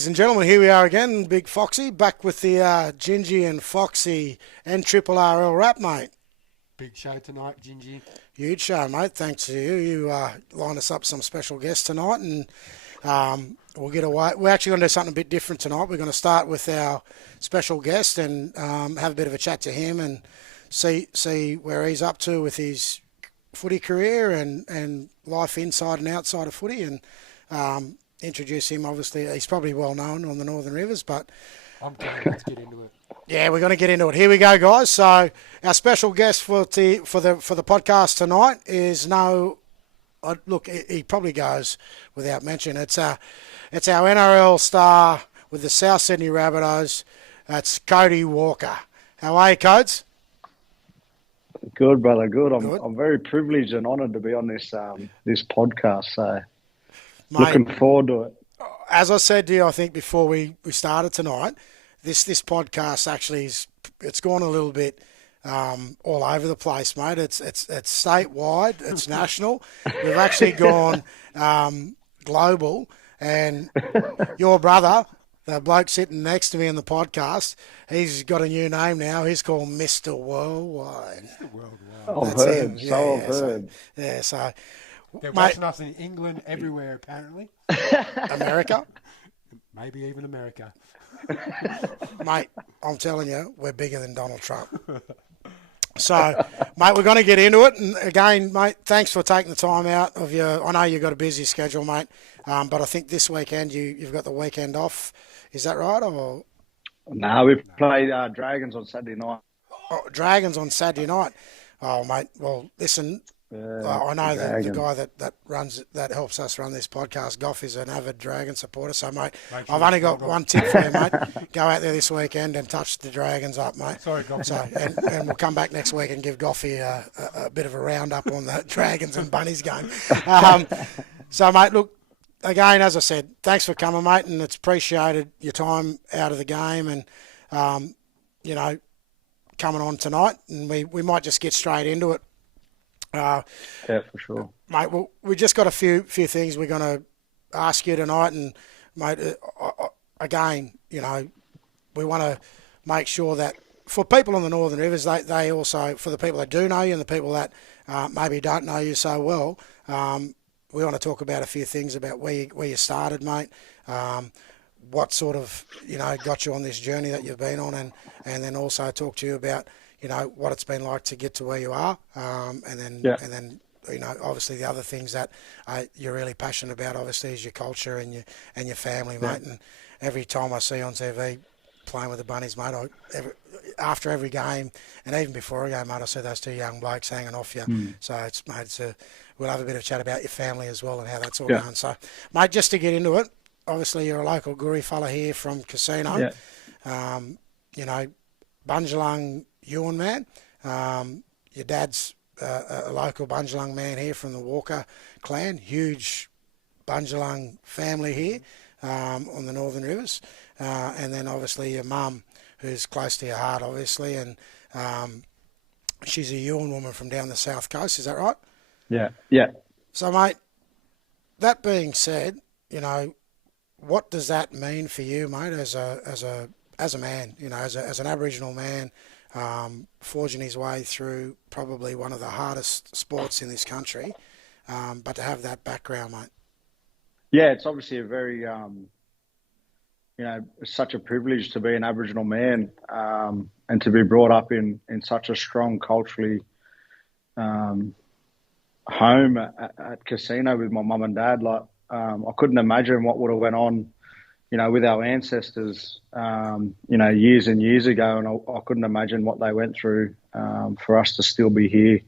Ladies and gentlemen, here we are again, Big Foxy, back with the Gingy and Foxy NRRRL rap, mate. Big show tonight, Gingy. Huge show, mate. Thanks to you. You lined us up some special guests tonight, and we'll get away. We're actually going to do something a bit different tonight. We're going to start with our special guest and have a bit of a chat to him and see where he's up to with his footy career and life inside and outside of footy, and introduce him. Obviously, he's probably well known on the Northern Rivers, but I'm keen. Let's get into it. Yeah, we're going to get into it. Here we go, guys. So our special guest for the podcast tonight is look, he probably goes without mention. It's our NRL star with the South Sydney Rabbitohs. That's Cody Walker. How are you, Codes? Good, brother. Good. I'm very privileged and honoured to be on this podcast. So Mate, looking forward to it. As I said to you, I think before we started tonight, this podcast actually it's gone a little bit all over the place, mate. It's statewide, it's national. We've actually gone global, and your brother, the bloke sitting next to me in the podcast, he's got a new name now. He's called Mr. Worldwide. Mr. Worldwide. I've heard. I've heard. So They're mate, watching us in England, everywhere apparently. America. Maybe even America. Mate, I'm telling you, we're bigger than Donald Trump. So, mate, we're going to get into it. And again, mate, thanks for taking the time out of your. I know you've got a busy schedule, mate, but I think this weekend you've got the weekend off. Is that right? Or No, we play Dragons on Saturday night. oh, Dragons on Saturday night? Oh, mate. Well, listen. I know the guy that helps us run this podcast, Goff, is an avid Dragon supporter. So, mate, I've only got one tip for you, mate. Go out there this weekend and touch the Dragons up, mate. Sorry, Goff. So, and we'll come back next week and give Goffy a bit of a roundup on the Dragons and Bunnies game. So, mate, look, again, as I said, thanks for coming, mate, and it's appreciated your time out of the game and, coming on tonight. And we might just get straight into it. Yeah, for sure, mate. Well, we just got a few things we're going to ask you tonight, and mate, again, we want to make sure that for people on the Northern Rivers, they also, for the people that do know you and the people that maybe don't know you so well, we want to talk about a few things about where you started, mate. What sort of got you on this journey that you've been on, and then also talk to you about what it's been like to get to where you are, and then obviously the other things that you're really passionate about, obviously, is your culture and your family, mate. And every time I see you on TV playing with the Bunnies, mate, after every game and even before a game, mate, I see those two young blokes hanging off you. So we'll have a bit of chat about your family as well and how that's all going. So, mate, just to get into it, obviously you're a local Guri fella here from Casino. Bunjalung Ewan man. Your dad's a local Bunjalung man here from the Walker clan. Huge Bunjalung family here on the Northern Rivers. And then obviously your mum, who's close to your heart, obviously. And she's a Ewan woman from down the south coast. Is that right? Yeah. So, mate, that being said, what does that mean for you, mate, as a man, as an Aboriginal man, forging his way through probably one of the hardest sports in this country, but to have that background, mate? Yeah, it's obviously a very, such a privilege to be an Aboriginal man and to be brought up in such a strong culturally home at Casino with my mum and dad. Like, I couldn't imagine what would have went on with our ancestors, years and years ago, and I couldn't imagine what they went through for us to still be here,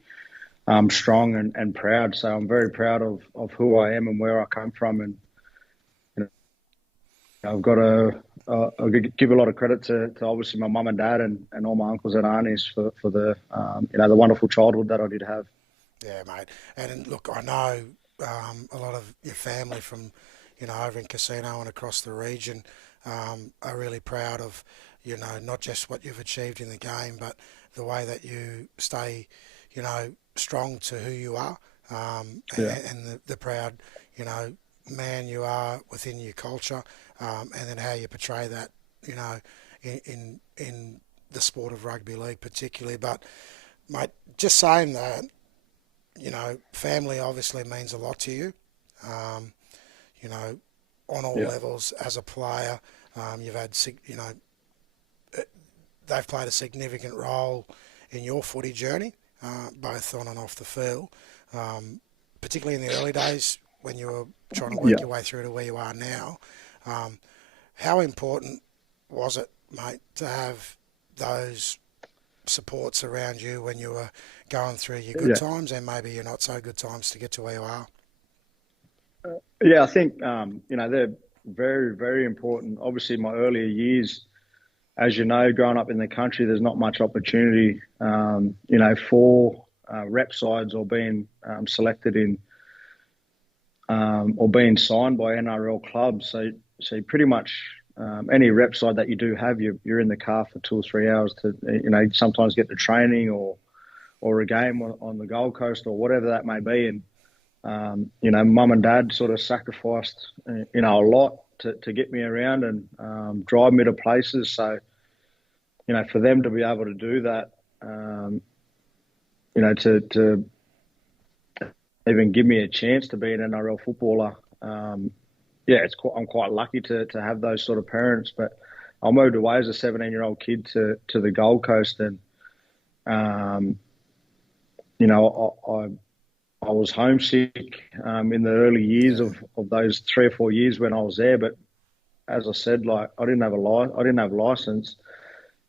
strong and proud. So I'm very proud of who I am and where I come from, and I've got I'll give a lot of credit to obviously my mum and dad and all my uncles and aunties for the the wonderful childhood that I did have. Yeah, mate. And look, I know a lot of your family from over in Casino and across the region, are really proud of, not just what you've achieved in the game, but the way that you stay, strong to who you are, and the proud, man you are within your culture. and then how you portray that, you know, in the sport of rugby league particularly. But, mate, just saying that, you know, family obviously means a lot to you, you know, on all Yeah. levels as a player. You've had, you know, they've played a significant role in your footy journey, both on and off the field, particularly in the early days when you were trying to work Yeah. your way through to where you are now. How important was it, mate, to have those supports around you when you were going through your good Yeah. times and maybe your not so good times to get to where you are? Yeah, I think, you know, they're very, very important. Obviously, my earlier years, as you know, growing up in the country, there's not much opportunity, you know, for rep sides or being selected in or being signed by NRL clubs. So you pretty much any rep side that you do have, you're in the car for 2 or 3 hours to, you know, sometimes get to training or a game on the Gold Coast or whatever that may be. And, you know, mum and dad sort of sacrificed, you know, a lot to get me around and drive me to places. So, you know, for them to be able to do that, you know, to even give me a chance to be an NRL footballer, yeah, I'm quite lucky to have those sort of parents. But I moved away as a 17-year-old kid to the Gold Coast, and you know, I was homesick in the early years of those 3 or 4 years when I was there. But as I said, like I didn't have a license,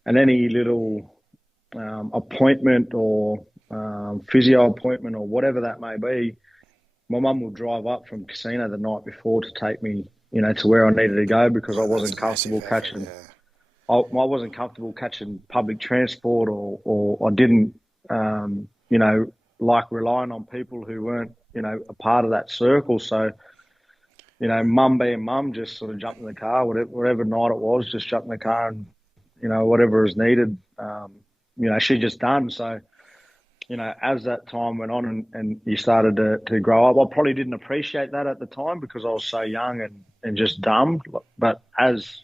and any little appointment or physio appointment or whatever that may be, my mum would drive up from casino the night before to take me, you know, to where I needed to go because I wasn't comfortable catching. I wasn't comfortable catching public transport, or I didn't, you know, like relying on people who weren't, you know, a part of that circle. So, you know, mum being mum, just sort of jumped in the car, whatever night it was, just jumped in the car and, you know, whatever is needed, you know, she just done. So, you know, as that time went on and you started to grow up, I probably didn't appreciate that at the time because I was so young and just dumb. But as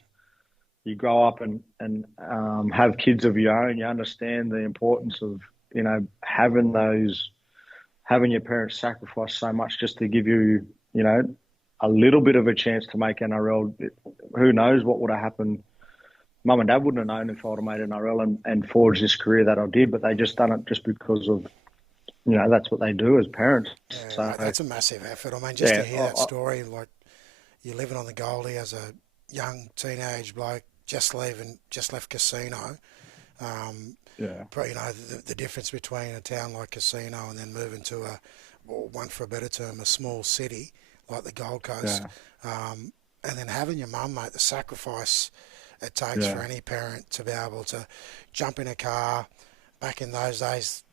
you grow up and have kids of your own, you understand the importance of, you know, having your parents sacrifice so much just to give you, you know, a little bit of a chance to make NRL. Who knows what would have happened? Mum and Dad wouldn't have known if I would have made NRL and forged this career that I did, but they just done it just because of, you know, that's what they do as parents. Yeah, so mate, that's a massive effort. I mean, just to hear that story, like you're living on the Goldie as a young teenage bloke, just left casino. You know, the difference between a town like Casino and then moving to one for a better term, a small city like the Gold Coast, and then having your mum, mate, the sacrifice it takes for any parent to be able to jump in a car. Back in those days,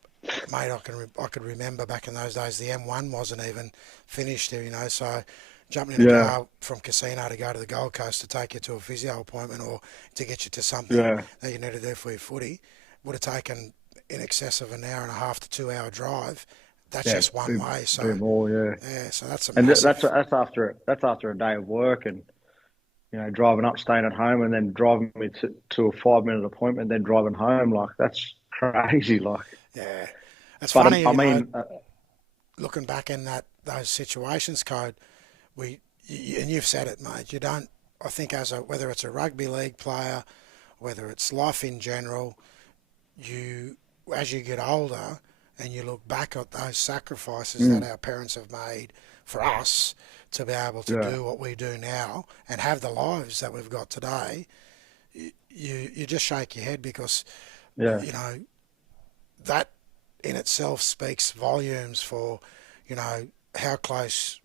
mate, I could remember back in those days the M1 wasn't even finished, you know, so jumping in a car from Casino to go to the Gold Coast to take you to a physio appointment or to get you to something that you need to do for your footy would have taken in excess of an hour and a half to 2 hour drive. That's just one way. So more, so that's a and massive... that's after a day of work and, you know, driving up, staying at home, and then driving me to a 5-minute appointment, then driving home. Like that's crazy. Like it's funny. I mean, looking back in those situations, Code, and you've said it, mate. You don't. I think whether it's a rugby league player, whether it's life in general, as you get older and you look back at those sacrifices that our parents have made for us to be able to do what we do now and have the lives that we've got today, you just shake your head because, you know, that in itself speaks volumes for, you know, how close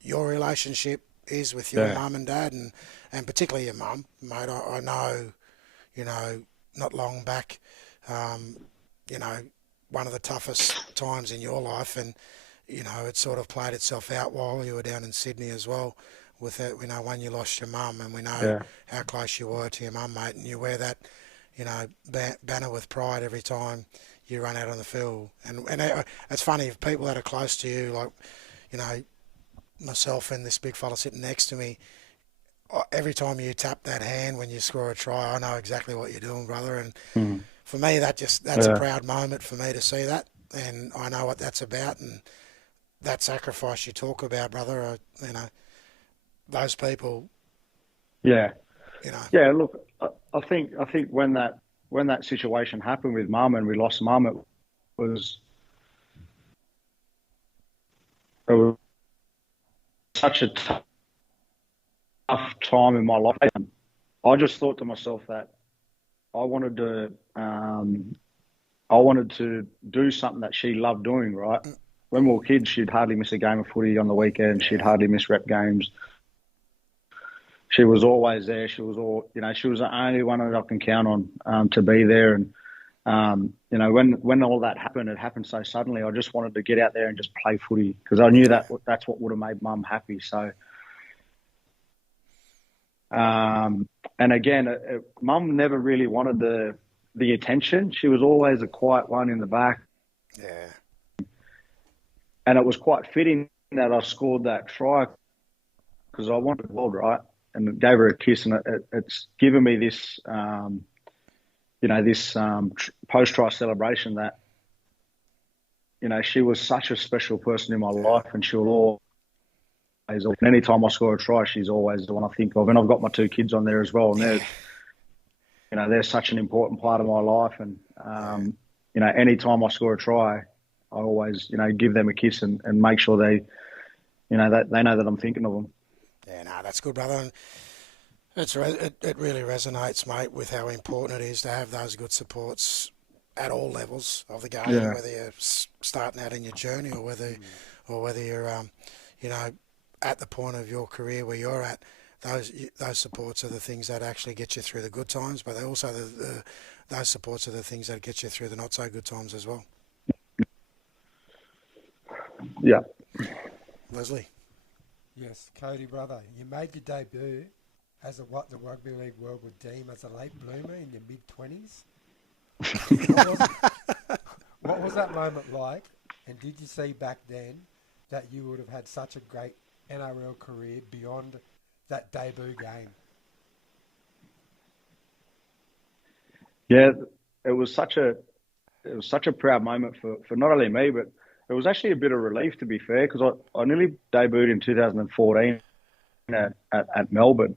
your relationship is with your mum and dad and particularly your mum, mate. I know, you know, not long back, you know, one of the toughest times in your life, and you know, it sort of played itself out while you were down in Sydney as well. With it, we know when you lost your mum, and we know how close you were to your mum, mate, and you wear that, you know, banner with pride every time you run out on the field. And it's funny, if people that are close to you, like, you know, myself and this big fella sitting next to me, every time you tap that hand when you score a try, I know exactly what you're doing, brother. And Mm. for me, that's a proud moment for me to see that, and I know what that's about, and that sacrifice you talk about, brother. Those people. Yeah. You know. Yeah. Look, I think when that situation happened with Mum and we lost Mum, it was such a tough time in my life. I just thought to myself that I wanted to do something that she loved doing, right? When we were kids, she'd hardly miss a game of footy on the weekend. She'd hardly miss rep games. She was always there. She was the only one that I can count on to be there. And when all that happened, it happened so suddenly. I just wanted to get out there and just play footy because I knew that's what would have made Mum happy. So, and again, Mum never really wanted the attention. She was always a quiet one in the back. Yeah. And it was quite fitting that I scored that try because I wanted the world, right? And gave her a kiss, and it's given me this, post-try celebration that, she was such a special person in my life, and she'll always, anytime I score a try, she's always the one I think of. And I've got my two kids on there as well, and they're such an important part of my life. And, anytime I score a try, I always, give them a kiss and make sure they know that I'm thinking of them. Yeah, no, that's good, brother. And it really resonates, mate, with how important it is to have those good supports at all levels of the game, whether you're starting out in your journey or whether you're, at the point of your career where you're at. Those supports are the things that actually get you through the good times, but they also those supports are the things that get you through the not so good times as well. Yeah. Leslie. Yes, Cody, brother, you made your debut as what the rugby league world would deem as a late bloomer in your mid-20s. What was that moment like? And did you see back then that you would have had such a great NRL career beyond that debut game? Yeah, it was such a proud moment for not only me, but it was actually a bit of relief, to be fair, because I nearly debuted in 2014 at Melbourne,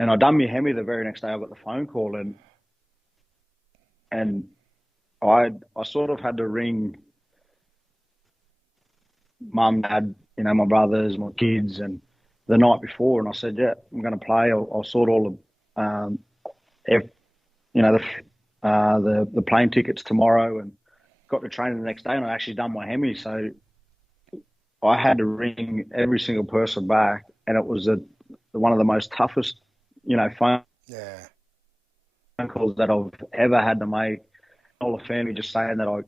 and I done my hemi the very next day. I got the phone call, and I sort of had to ring Mum, Dad, my brothers, my kids, and the night before, and I said, yeah, I'm going to play. I'll sort all the plane tickets tomorrow, and got to training the next day, and I actually done my hemi. So I had to ring every single person back, and it was one of the most toughest, phone calls that I've ever had to make. All the family just saying that I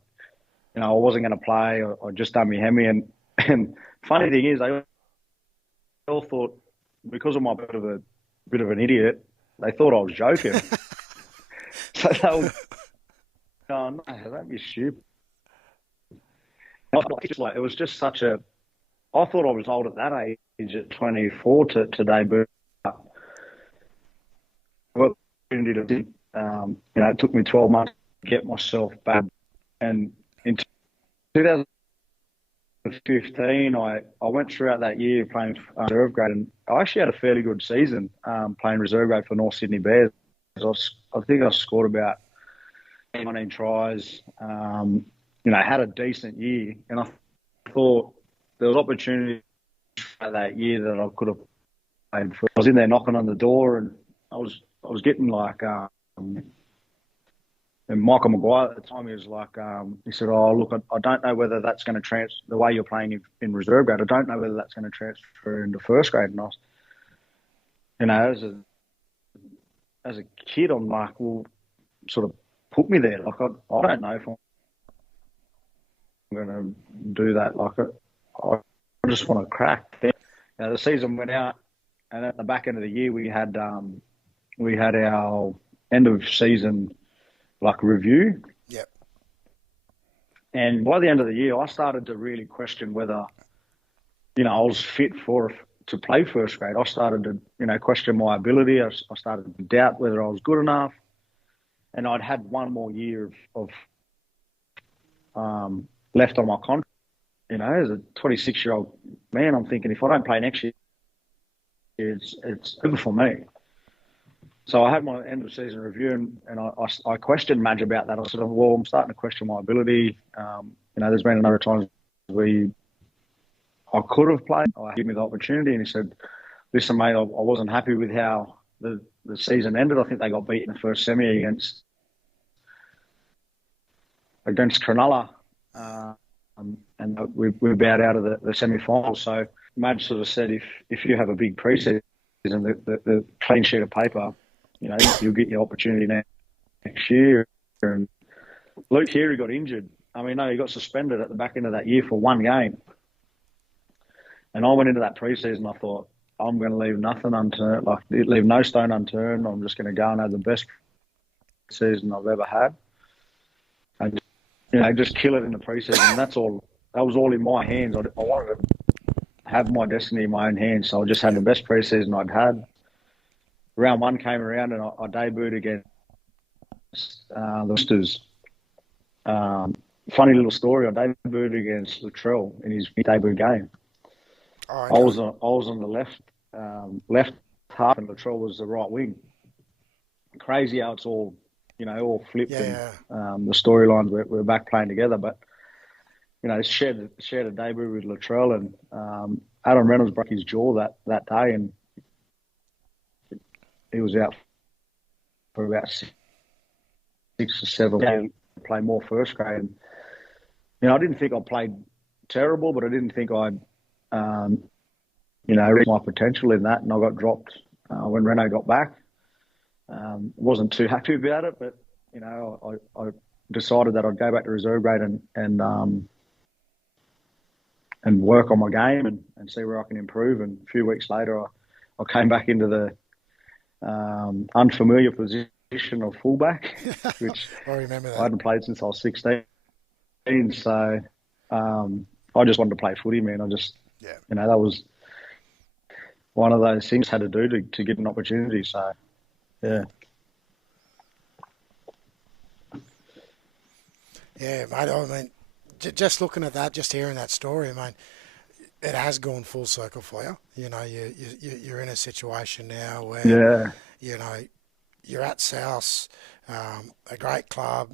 wasn't going to play, or just done my hemi, and funny thing is, they all thought, because of my bit of an idiot, they thought I was joking. So they were going, no, don't be stupid. It was just such a. I thought I was old at that age, at 24 to debut. Well, it took me 12 months to get myself back, and in 2015, I went throughout that year playing reserve grade, and I actually had a fairly good season playing reserve grade for North Sydney Bears. I think I scored about 19 tries. Had a decent year, and I thought there was opportunity that year that I could have played for. I was in there knocking on the door, and I was getting like, and Michael Maguire at the time, he was like, he said, "Oh, look, I don't know whether that's going to transfer the way you're playing in reserve grade. I don't know whether that's going to transfer into first grade." And I was, as a kid, I'm like, well, sort of put me there. Like, I don't know if I'm going to do that. Like, I just want to crack. The season went out, and at the back end of the year, we had our end of season review. Yep. And by the end of the year, I started to really question whether, I was fit to play first grade. I started to, question my ability. I started to doubt whether I was good enough. And I'd had one more year of left on my contract. As a 26-year-old man, I'm thinking if I don't play next year, it's over for me. So I had my end of season review, and I questioned Madge about that. I said, well, I'm starting to question my ability. There's been a number of times where I could have played. I gave me the opportunity, and he said, listen, mate, I wasn't happy with how the season ended. I think they got beat in the first semi against Cronulla, and we bowed out of the semi-finals. So Madge sort of said, if you have a big pre-season, the clean sheet of paper, you'll get your opportunity next year. And Luke Keary got injured. He got suspended at the back end of that year for one game. And I went into that pre-season, I thought, I'm going to leave nothing unturned, leave no stone unturned. I'm just going to go and have the best season I've ever had. And, just kill it in the pre-season. That was all in my hands. I wanted to have my destiny in my own hands. So I just had the best pre-season I'd had. Round one came around and I debuted against the Roosters. Funny little story. I debuted against Latrell in his debut game. Oh, I was on the left half, and Latrell was the right wing. Crazy how it's all flipped. Yeah. And the storylines we're back playing together. But shared a debut with Latrell, and Adam Reynolds broke his jaw that day, and he was out for about 6 or 7 days. Play more first grade. And, I didn't think I played terrible, but I didn't think I'd, reached my potential in that. And I got dropped when Reno got back. Wasn't too happy about it, but, I decided that I'd go back to reserve grade and work on my game and see where I can improve. And a few weeks later, I came back into the unfamiliar position of fullback, which I remember that. I hadn't played since I was 16. So I just wanted to play footy, man. That was one of those things I had to do to get an opportunity. So, yeah. Yeah, mate. Just looking at that, just hearing that story, it has gone full circle for you. You're in a situation now where, you're at South, a great club,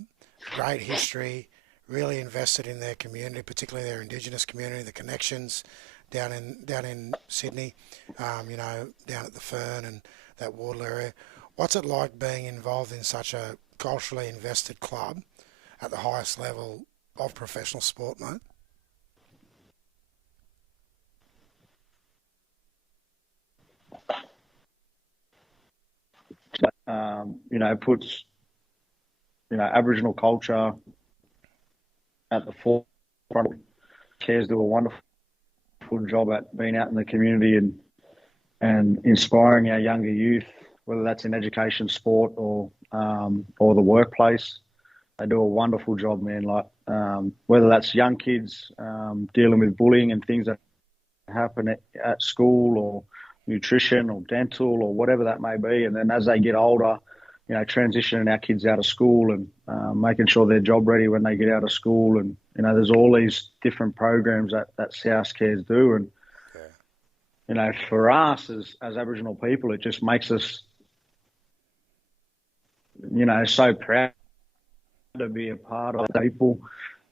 great history, really invested in their community, particularly their Indigenous community, the connections down in Sydney, down at the Fern and that Wardle area. What's it like being involved in such a culturally invested club at the highest level of professional sport, mate? Puts Aboriginal culture at the forefront. Chairs do a wonderful job at being out in the community and inspiring our younger youth, whether that's in education, sport, or the workplace. They do a wonderful job, man. Whether that's young kids dealing with bullying and things that happen at school, or nutrition or dental or whatever that may be. And then as they get older, transitioning our kids out of school and making sure they're job ready when they get out of school. And, there's all these different programs that South Cares do. And, for us as Aboriginal people, it just makes us, so proud to be a part of people,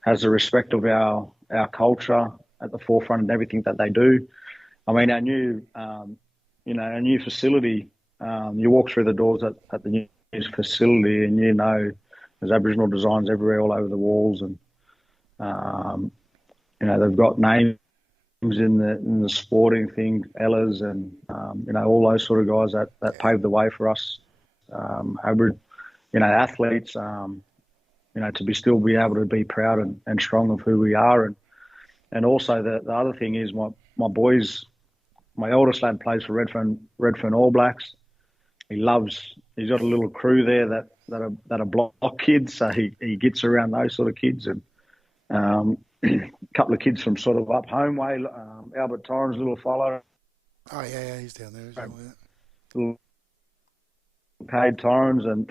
has the respect of our culture at the forefront in everything that they do. Our new, our new facility, you walk through the doors at the new facility and there's Aboriginal designs everywhere all over the walls, and they've got names in the sporting thing, Ellas and all those sort of guys that paved the way for us, athletes, to still be able to be proud and strong of who we are. And also the other thing is my boys, my eldest lad plays for Redfern All Blacks. He's got a little crew there that are block kids, so he gets around those sort of kids, and a couple of kids from sort of up home way, Albert Torrens, little fellow, Oh, yeah, he's down there as well. Yeah. Cade Torrens and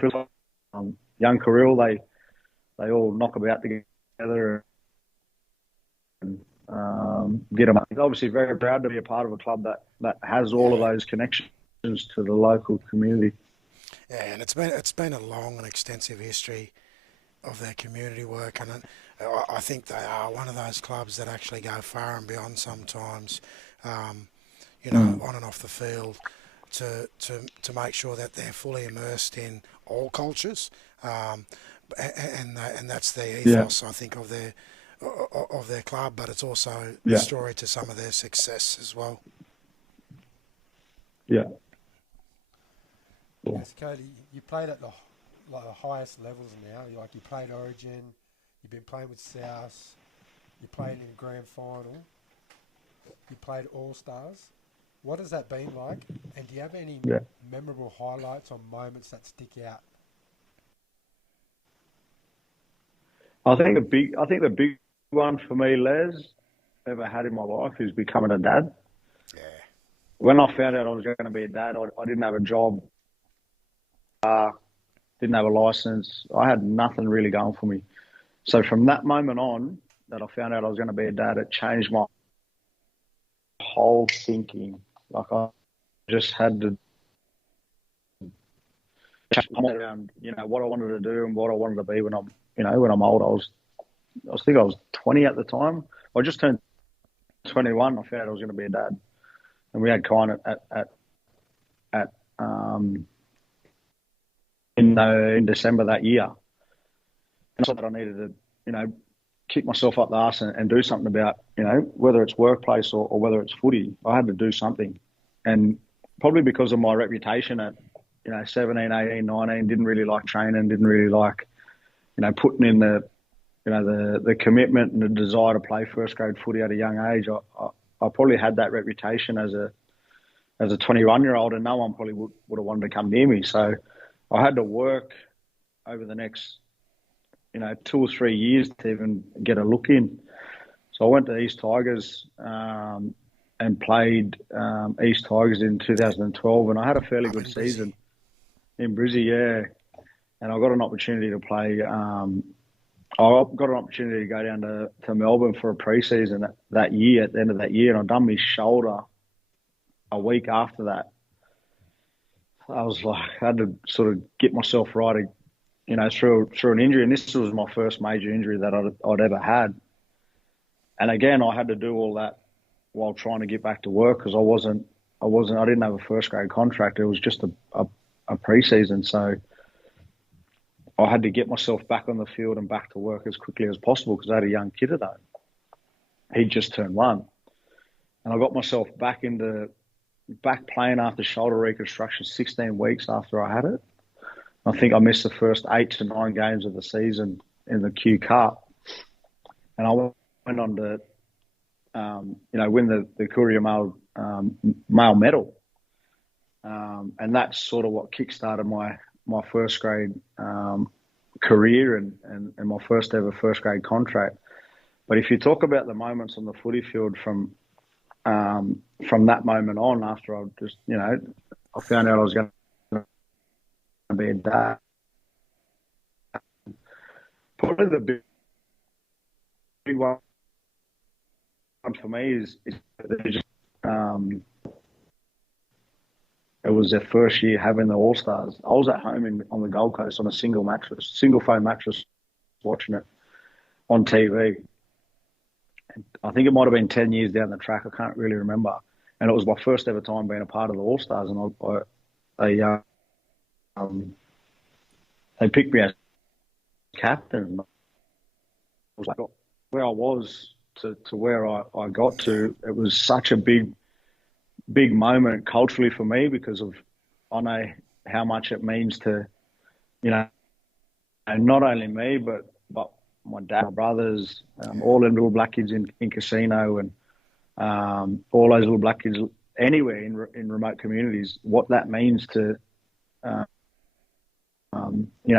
young Kirill, they all knock about together and get them up. He's obviously very proud to be a part of a club that has all of those connections to the local community. Yeah, and it's been a long and extensive history of their community work, and I think they are one of those clubs that actually go far and beyond sometimes, um, on and off the field, to make sure that they're fully immersed in all cultures, and that's the ethos, I think, of their club, but it's also the story to some of their success as well. Yeah. Yes, Cody, you played at the highest levels now. You played Origin, you've been playing with South, you played in grand final, you played All Stars. What has that been like? And do you have any memorable highlights or moments that stick out? I think the big one for me, Les, ever had in my life is becoming a dad. Yeah. When I found out I was going to be a dad, I didn't have a job, didn't have a license. I had nothing really going for me. So from that moment on, that I found out I was going to be a dad, it changed my whole thinking. Like I just had to change around, what I wanted to do and what I wanted to be when I'm old. I think I was 20 at the time. I just turned 21. I found out I was going to be a dad, and we had Kine in December that year. And I thought that I needed to, kick myself up the arse and do something about, whether it's workplace or whether it's footy. I had to do something, and probably because of my reputation at 17, 18, 19, didn't really like training, didn't really like putting in the commitment and the desire to play first grade footy at a young age. I probably had that reputation as a 21-year-old, and no one probably would have wanted to come near me. So I had to work over the next 2 or 3 years to even get a look in. So I went to East Tigers and played East Tigers in 2012, and I had a fairly good season in Brizzy, yeah. And I got an opportunity to play. I got an opportunity to go down to Melbourne for a pre-season that year, at the end of that year, and I done my shoulder a week after that. I was like, I had to sort of get myself right, through an injury, and this was my first major injury that I'd ever had. And again, I had to do all that while trying to get back to work because I didn't have a first grade contract. It was just a pre-season, so I had to get myself back on the field and back to work as quickly as possible because I had a young kid at home. He'd just turned 1, and I got myself back playing after shoulder reconstruction 16 weeks after I had it. I think I missed the first 8 to 9 games of the season in the Q Cup, and I went on to, win the Courier Mail medal, and that's sort of what kickstarted my first grade career and my first ever first grade contract. But if you talk about the moments on the footy field from that moment on, after I just I found out I was going to be a dad. Probably the big one for me is just, it was their first year having the All Stars. I was at home on the Gold Coast on a single foam mattress, watching it on TV. And I think it might have been 10 years down the track. I can't really remember. And it was my first ever time being a part of the All Stars, and they picked me as captain. I was like, where I was to where I got to, it was such a big moment culturally for me because I know how much it means to, and not only me, but my dad, my brothers, all them little black kids in casino and all those little black kids anywhere in remote communities, what that means to,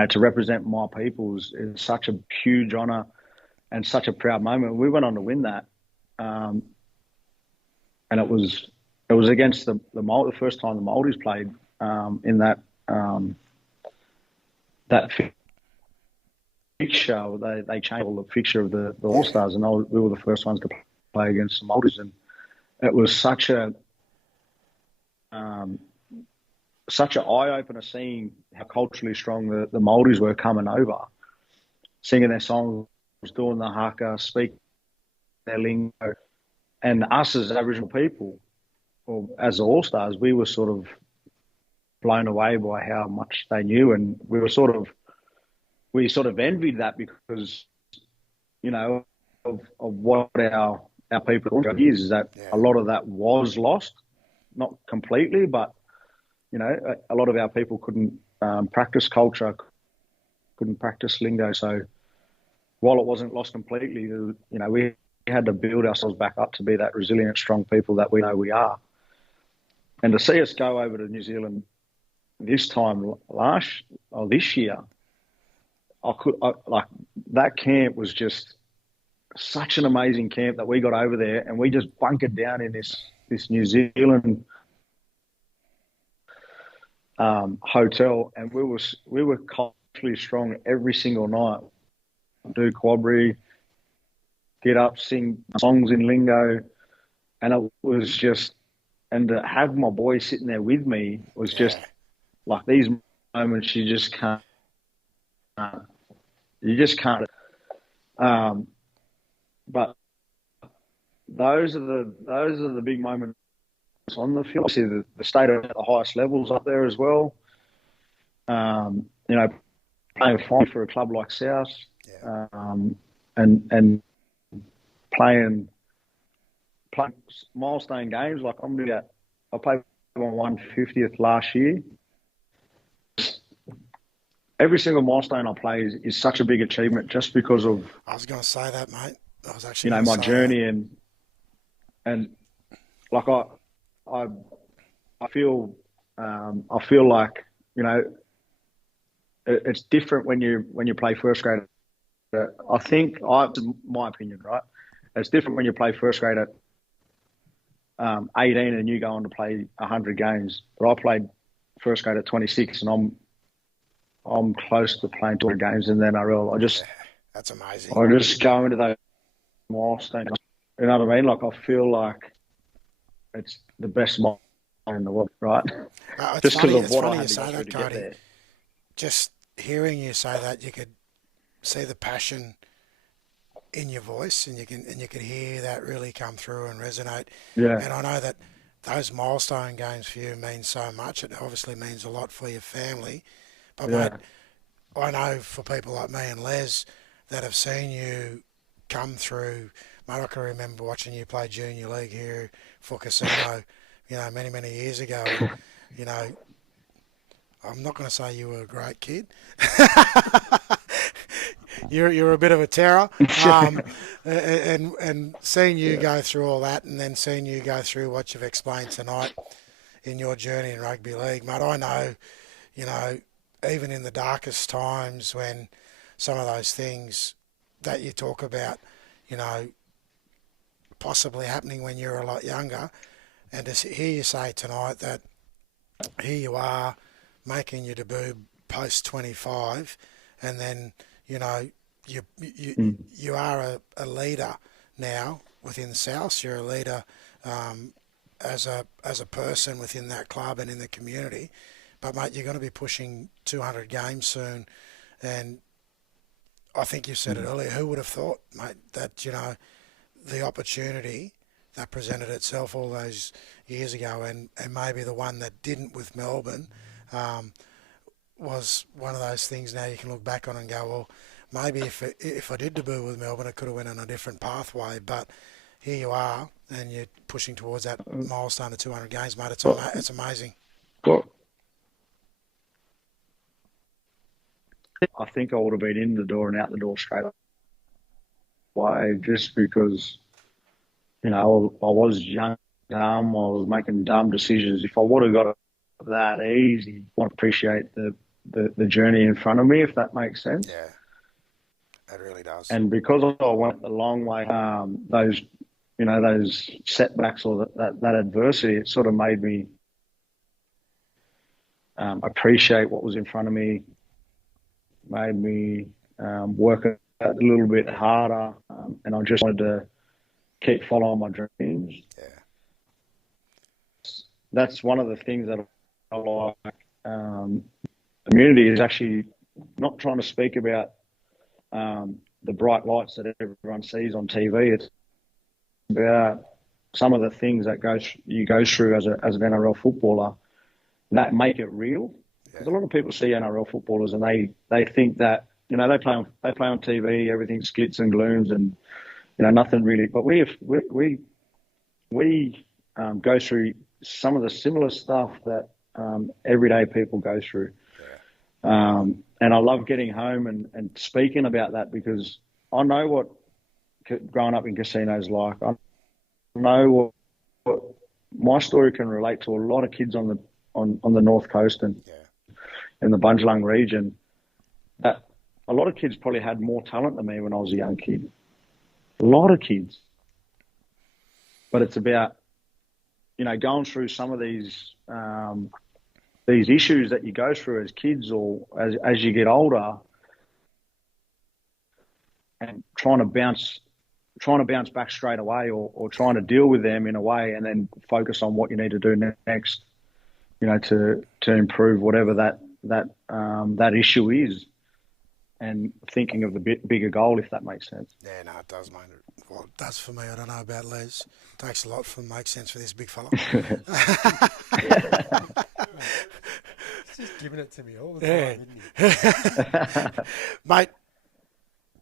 to represent my peoples is such a huge honour and such a proud moment. We went on to win that, and it was it was against the first time the Maldives played in that that fixture. They changed all the fixture of the All Stars, and we were the first ones to play against the Maldives, and it was such a such an eye opener seeing how culturally strong the Maldives were coming over, singing their songs, doing the haka, speaking their lingo, and us as Aboriginal people, or as All Stars, we were sort of blown away by how much they knew, and we sort of envied that because, of what our people is that a lot of that was lost, not completely, but a lot of our people couldn't practice culture, couldn't practice lingo. So while it wasn't lost completely, we had to build ourselves back up to be that resilient, strong people that we know we are. And to see us go over to New Zealand this time this year, that camp was just such an amazing camp that we got over there, and we just bunkered down in this New Zealand hotel, and we were culturally strong every single night. Do quadri, get up, sing songs in lingo, and it was just, and to have my boy sitting there with me was just like these moments you just can't. But those are the big moments on the field. See the state of the highest levels up there as well. Playing fine for a club like South, and playing milestone games. Like I played my 150th last year. Every single milestone I play is such a big achievement just because of. I was going to say that, mate. I was actually my journey and like I feel like it's different when you play first grade. I think my opinion, right? It's different when you play first grade at 18 and you go on to play 100 games. But I played first grade at 26, and I'm close to playing 200 games in the NRRRL. That's amazing. I just go into those milestones. You know what I mean? Like I feel like it's the best milestone in the world, right? Just because of what I had to go through to get there. Just hearing you say that, you could see the passion in your voice, and you could hear that really come through and resonate. Yeah. And I know that those milestone games for you mean so much. It obviously means a lot for your family. But mate, I know for people like me and Les that have seen you come through, mate, I can remember watching you play junior league here for Casino, many, many years ago. And, I'm not going to say you were a great kid. You're a bit of a terror. And seeing you go through all that, and then seeing you go through what you've explained tonight in your journey in rugby league, mate, I know, even in the darkest times when some of those things that you talk about, possibly happening when you're a lot younger, and to hear you say tonight that here you are making your debut post 25, and then, you are a leader now within the South. You're a leader as a person within that club and in the community. But, mate, you're going to be pushing 200 games soon. And I think you said it earlier, who would have thought, mate, that, the opportunity that presented itself all those years ago, and maybe the one that didn't with Melbourne, was one of those things now you can look back on and go, well, maybe if I did debut with Melbourne, it could have went on a different pathway. But here you are, and you're pushing towards that milestone of 200 games, mate. It's amazing. Well, I think I would have been in the door and out the door straight away, just because, I was young, dumb, I was making dumb decisions. If I would have got it that easy, I want to appreciate the journey in front of me, if that makes sense. Yeah, it really does. And because I went the long way, those those setbacks or that adversity, it sort of made me appreciate what was in front of me, made me work a little bit harder, and I just wanted to keep following my dreams. Yeah. That's one of the things that I like. Community is actually not trying to speak about the bright lights that everyone sees on TV. It's about some of the things that you go through as an NRL footballer that make it real. Because a lot of people see NRL footballers and they think that they play on TV, everything's glitz and glooms, and nothing really. But we go through some of the similar stuff that everyday people go through. And I love getting home and speaking about that, because I know what growing up in casinos like. I know what my story can relate to a lot of kids on the North Coast and in the Bundjalung region. That a lot of kids probably had more talent than me when I was a young kid. A lot of kids. But it's about, going through some of these issues that you go through as kids or as you get older, and trying to bounce back straight away, or trying to deal with them in a way, and then focus on what you need to do next, to improve whatever that issue is, and thinking of the bigger goal, if that makes sense. Yeah, no, it does, mate. Well, it does for me. I don't know about Les. It takes a lot for make sense for this big fella. He's just giving it to me all the time, isn't he? Mate,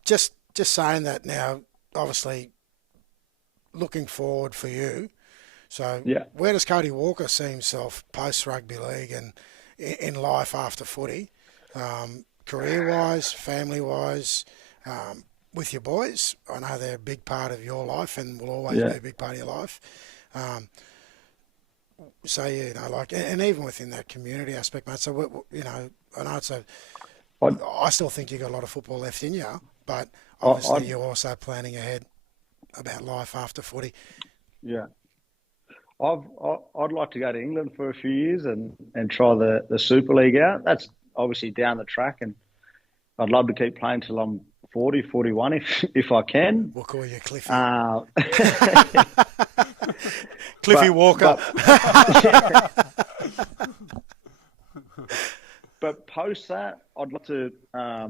just saying that now, obviously, looking forward for you. So where does Cody Walker see himself post-rugby league and in life after footy? Career-wise, family-wise, with your boys? I know they're a big part of your life and will always be a big part of your life. So, and even within that community aspect, mate. So, I know I still think you've got a lot of football left in you, but obviously you're also planning ahead about life after footy. Yeah. I'd like to go to England for a few years and try the Super League out. That's obviously down the track, and I'd love to keep playing till I'm 40, 41 if I can. We'll call you Cliffy. Cliffy Walker. But post that, I'd love to, I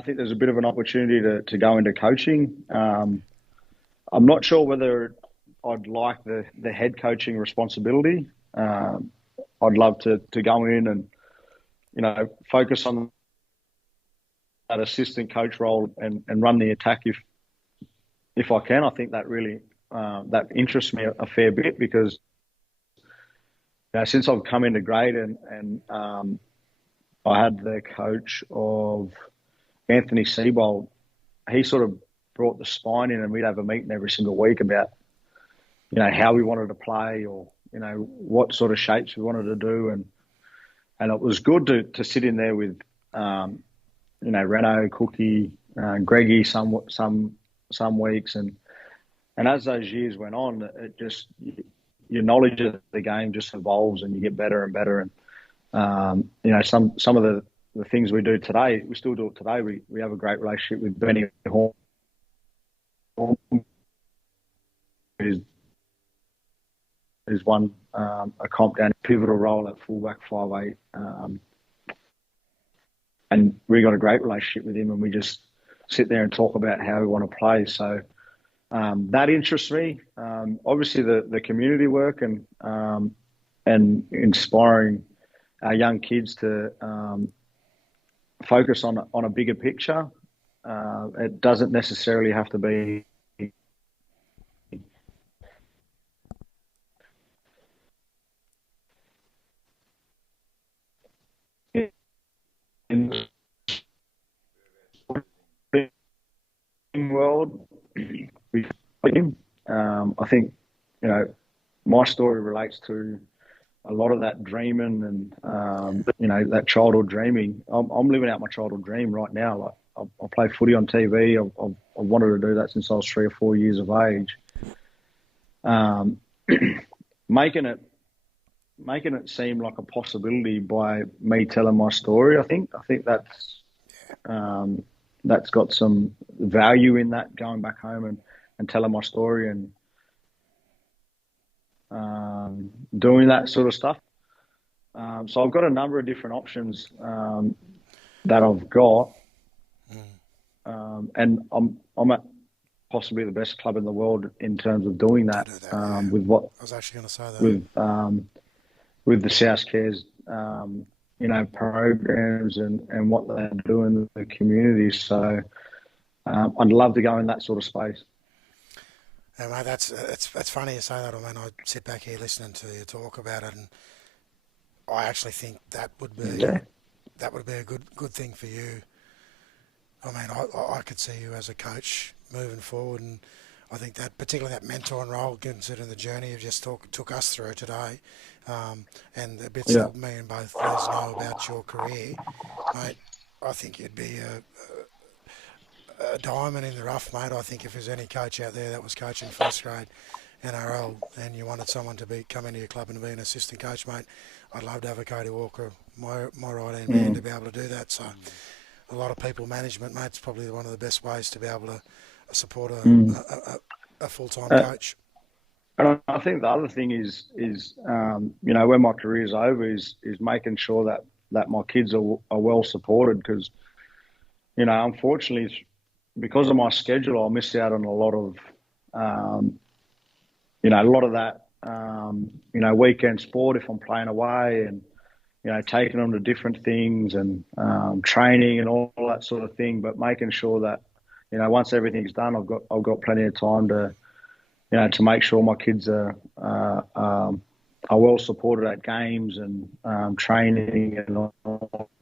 think there's a bit of an opportunity to go into coaching. I'm not sure whether I'd like the head coaching responsibility. I'd love to go in and, focus on that assistant coach role and run the attack if I can. I think that really that interests me a fair bit, because since I've come into grade and I had the coach of Anthony Seibold, he sort of brought the spine in, and we'd have a meeting every single week about how we wanted to play, or what sort of shapes we wanted to do, and it was good to sit in there with Reno, Cookie, Greggy some weeks, and as those years went on, it just, your knowledge of the game just evolves and you get better and better. And some of the things we do today, we still do it today. We have a great relationship with Benny Horn, who's won a comp down, pivotal role at fullback 5'8", and we got a great relationship with him, and we just sit there and talk about how we want to play. So that interests me. Obviously, the community work and inspiring our young kids to focus on a bigger picture. It doesn't necessarily have to be in the world. I think my story relates to a lot of that dreaming and that childhood dreaming. I'm living out my childhood dream right now. Like I play footy on TV. I've wanted to do that since I was 3 or 4 years of age, um, making it seem like a possibility by me telling my story. I think that's got some value in that, going back home and telling my story and doing that sort of stuff. So I've got a number of different options that I've got, and I'm at possibly the best club in the world in terms of doing that. With what I was actually going to say that with the South Cares, programs and what they do in the community. So I'd love to go in that sort of space. Yeah, mate, it's funny you say that. I mean, I sit back here listening to you talk about it, and I actually think that would be a good thing for you. I mean, I could see you as a coach moving forward, and I think that particularly that mentoring role, considering the journey you've just took us through today, and the bits that me and both Les know about your career, mate, I think you'd be a diamond in the rough, mate. I think if there's any coach out there that was coaching first grade NRL and you wanted someone to come into your club and be an assistant coach, mate, I'd love to have a Cody Walker, my right-hand man, to be able to do that. So a lot of people management, mate, it's probably one of the best ways to be able to support a full-time coach. And I think the other thing is when my career's over is making sure that my kids are well supported, because, unfortunately, because of my schedule, I'll miss out on a lot of, that, weekend sport if I'm playing away, and, taking them to different things and training and all that sort of thing. But making sure that, once everything's done, I've got plenty of time to make sure my kids are well supported at games and training and all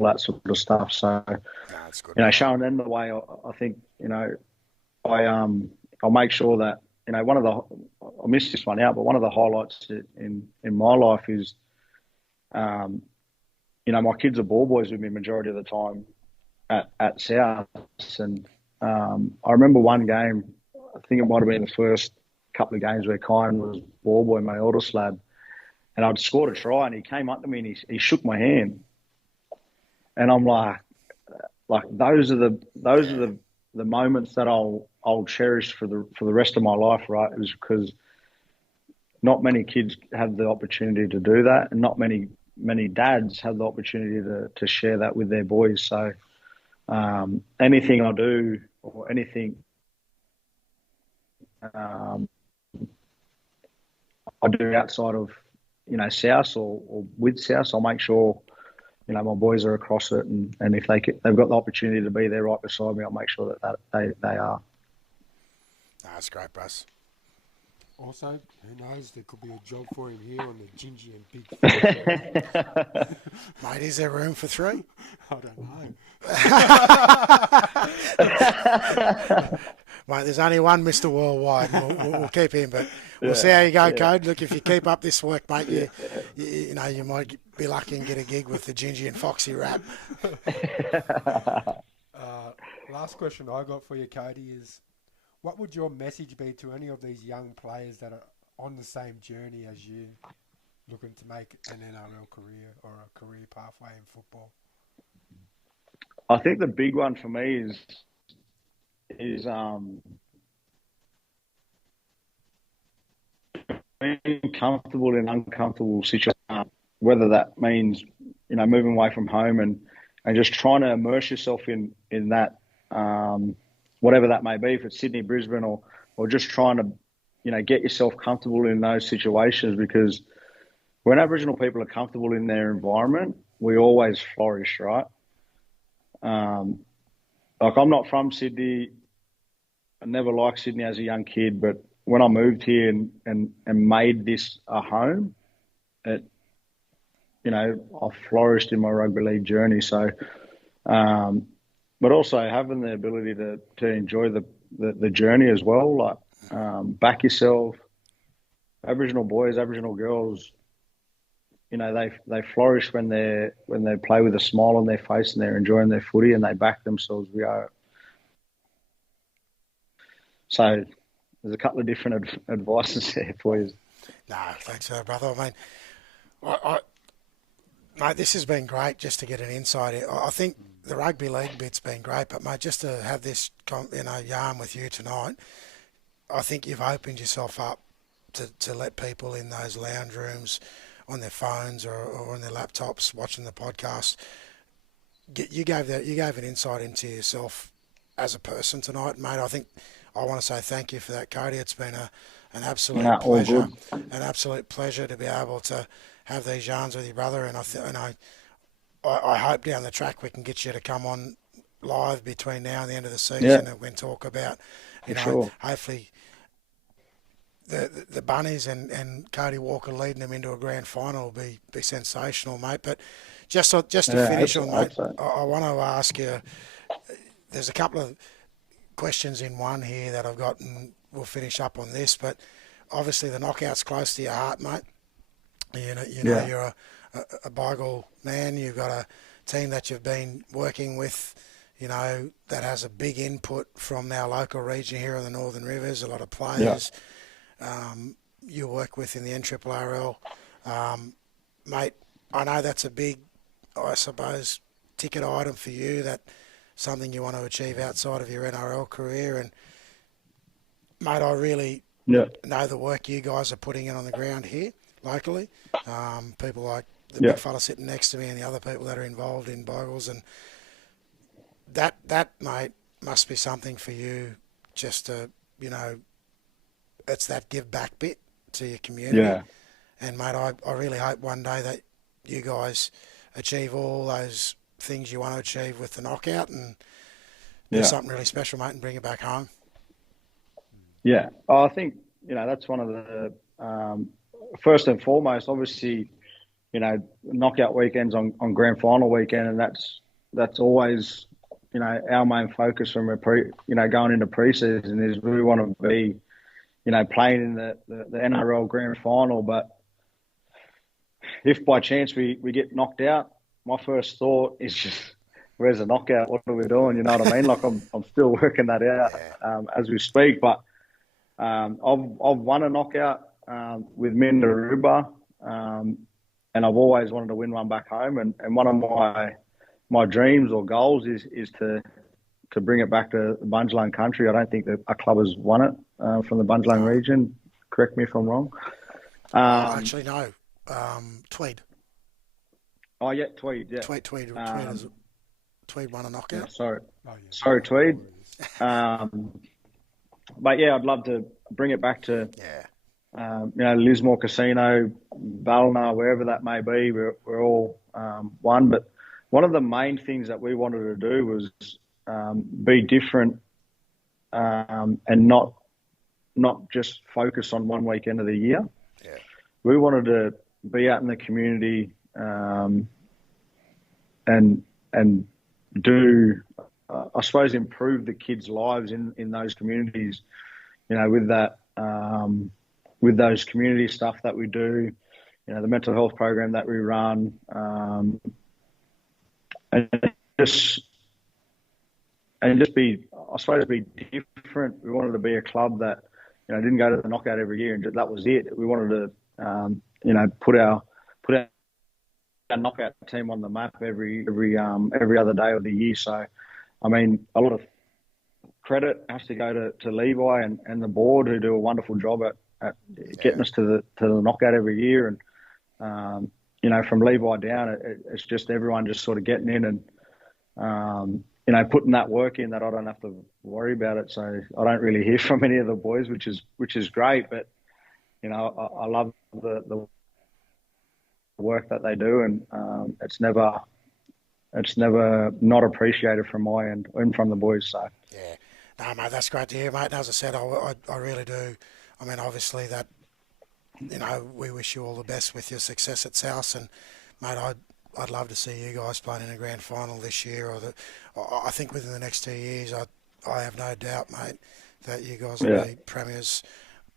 that sort of stuff. So, that's good. Showing them the way, I think, I'll make sure that, I missed this one out, but one of the highlights in my life is, my kids are ball boys with me majority of the time at South. And I remember one game, I think it might have been the first couple of games where Kyan was ball boy, my oldest lad, and I'd scored a try, and he came up to me and he shook my hand, and I'm like those are the moments that I'll cherish for the rest of my life, right? It was because not many kids have the opportunity to do that, and not many dads have the opportunity to share that with their boys. So anything I do or anything I do outside of South or with South, I'll make sure my boys are across it, and if they've got the opportunity to be there right beside me, I'll make sure that they are. That's great, Bruce. Also, who knows, there could be a job for him here on the Gingy and Big Mate, is there room for 3? I don't know. Mate, there's only one Mr. Worldwide, and we'll keep him, but we'll see how you go, Code. Look, if you keep up this work, mate, you might be lucky and get a gig with the Gingy and Foxy rap. Last question I got for you, Cody, is what would your message be to any of these young players that are on the same journey as you, looking to make an NRL career or a career pathway in football? I think the big one for me is being comfortable in uncomfortable situations, whether that means moving away from home and just trying to immerse yourself in that, whatever that may be, if it's Sydney, Brisbane, or just trying to get yourself comfortable in those situations, because when Aboriginal people are comfortable in their environment, we always flourish, right? I'm not from Sydney. I never liked Sydney as a young kid, but when I moved here and made this a home, I flourished in my rugby league journey. So, but also having the ability to enjoy the journey as well, like back yourself. Aboriginal boys, Aboriginal girls, they flourish when they play with a smile on their face and they're enjoying their footy and they back themselves. So there's a couple of different advices there for you. No, thanks, brother. I mean, mate, this has been great just to get an insight. I think the rugby league bit's been great, but mate, just to have this yarn with you tonight, I think you've opened yourself up to let people in those lounge rooms on their phones or on their laptops watching the podcast. You gave an insight into yourself as a person tonight, mate. I think I want to say thank you for that, Cody. It's been an absolute pleasure, to be able to have these yarns with your brother, and I hope down the track we can get you to come on live between now and the end of the season, and we can talk about, hopefully the Bunnies and Cody Walker leading them into a grand final will be sensational, mate. But just to finish on, mate, I want to ask you, there's a couple of questions in one here that I've got, and we'll finish up on this, but obviously the knockout's close to your heart, mate. You're a Beagle man. You've got a team that you've been working with, that has a big input from our local region here in the Northern Rivers, a lot of players you work with in the NRRRL. Mate, I know that's a big, I suppose, ticket item for you, that something you want to achieve outside of your NRL career. And, mate, I really know the work you guys are putting in on the ground here locally. People like the big fella sitting next to me and the other people that are involved in Beagles. And that, mate, must be something for you, just to, it's that give back bit to your community. Yeah. And, mate, I really hope one day that you guys achieve all those things you want to achieve with the knockout and do something really special, mate, and bring it back home. Yeah. I think, that's one of the, first and foremost, obviously, knockout weekends on grand final weekend, and that's always, our main focus when we're going into pre-season is we want to be, playing in the NRL grand final. But if by chance we get knocked out, my first thought is just, where's the knockout? What are we doing? You know what I mean? Like I'm still working that out as we speak. But I've won a knockout with Mindaruba, and I've always wanted to win one back home. And one of my dreams or goals is to bring it back to the Bungelang country. I don't think that a club has won it from the Bungelang region. Correct me if I'm wrong. Actually, no. Tweed. Oh, yeah, Tweed, yeah. Tweed won a knockout. Sorry, Tweed. But, yeah, I'd love to bring it back to, Lismore Casino, Ballina, wherever that may be. We're all one. But one of the main things that we wanted to do was be different and not just focus on one weekend of the year. Yeah. We wanted to be out in the community and do, I suppose, improve the kids' lives in those communities. With that, with those community stuff that we do, the mental health program that we run, and just be, I suppose, be different. We wanted to be a club that, didn't go to the knockout every year and that was it. We wanted to, put our knockout team on the map every other day of the year. So, I mean, a lot of credit has to go to Levi and the board, who do a wonderful job at getting us to the knockout every year. And from Levi down, it's just everyone just sort of getting in and putting that work in that I don't have to worry about it. So I don't really hear from any of the boys, which is great. But I love the work that they do, and it's never not appreciated from my end and from the boys. So yeah, no, mate, that's great to hear, mate. And as I said, I really do. I mean, obviously that we wish you all the best with your success at South, and mate, I'd love to see you guys playing in a grand final this year, I think within the next 2 years. I have no doubt, mate, that you guys will be premiers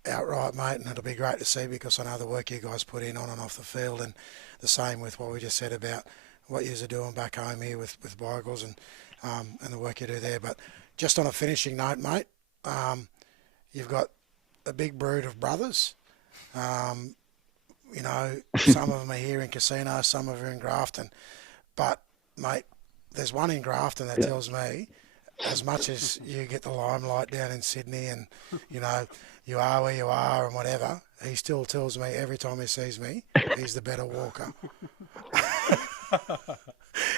outright, mate, and it'll be great to see, because I know the work you guys put in on and off the field, and the same with what we just said about what you are doing back home here with Beagles and the work you do there. But just on a finishing note, mate, you've got a big brood of brothers. You know, some of them are here in Casino, some of them are in Grafton. But, mate, there's one in Grafton that tells me, as much as you get the limelight down in Sydney and, you know, you are where you are and whatever, he still tells me every time he sees me, he's the better walker.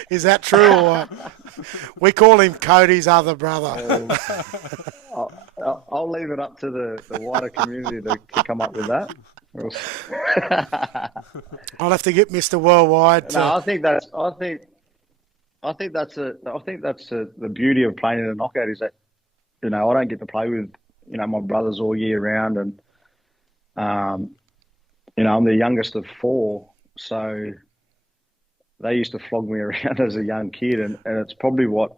Is that true or what? We call him Cody's other brother. I'll leave it up to the wider community to come up with that. I'll have to get Mr. Worldwide to... No, I think that's the beauty of playing in a knockout is that, you know, I don't get to play with, you know, my brothers all year round, and you know, I'm the youngest of four, so they used to flog me around as a young kid, and it's probably what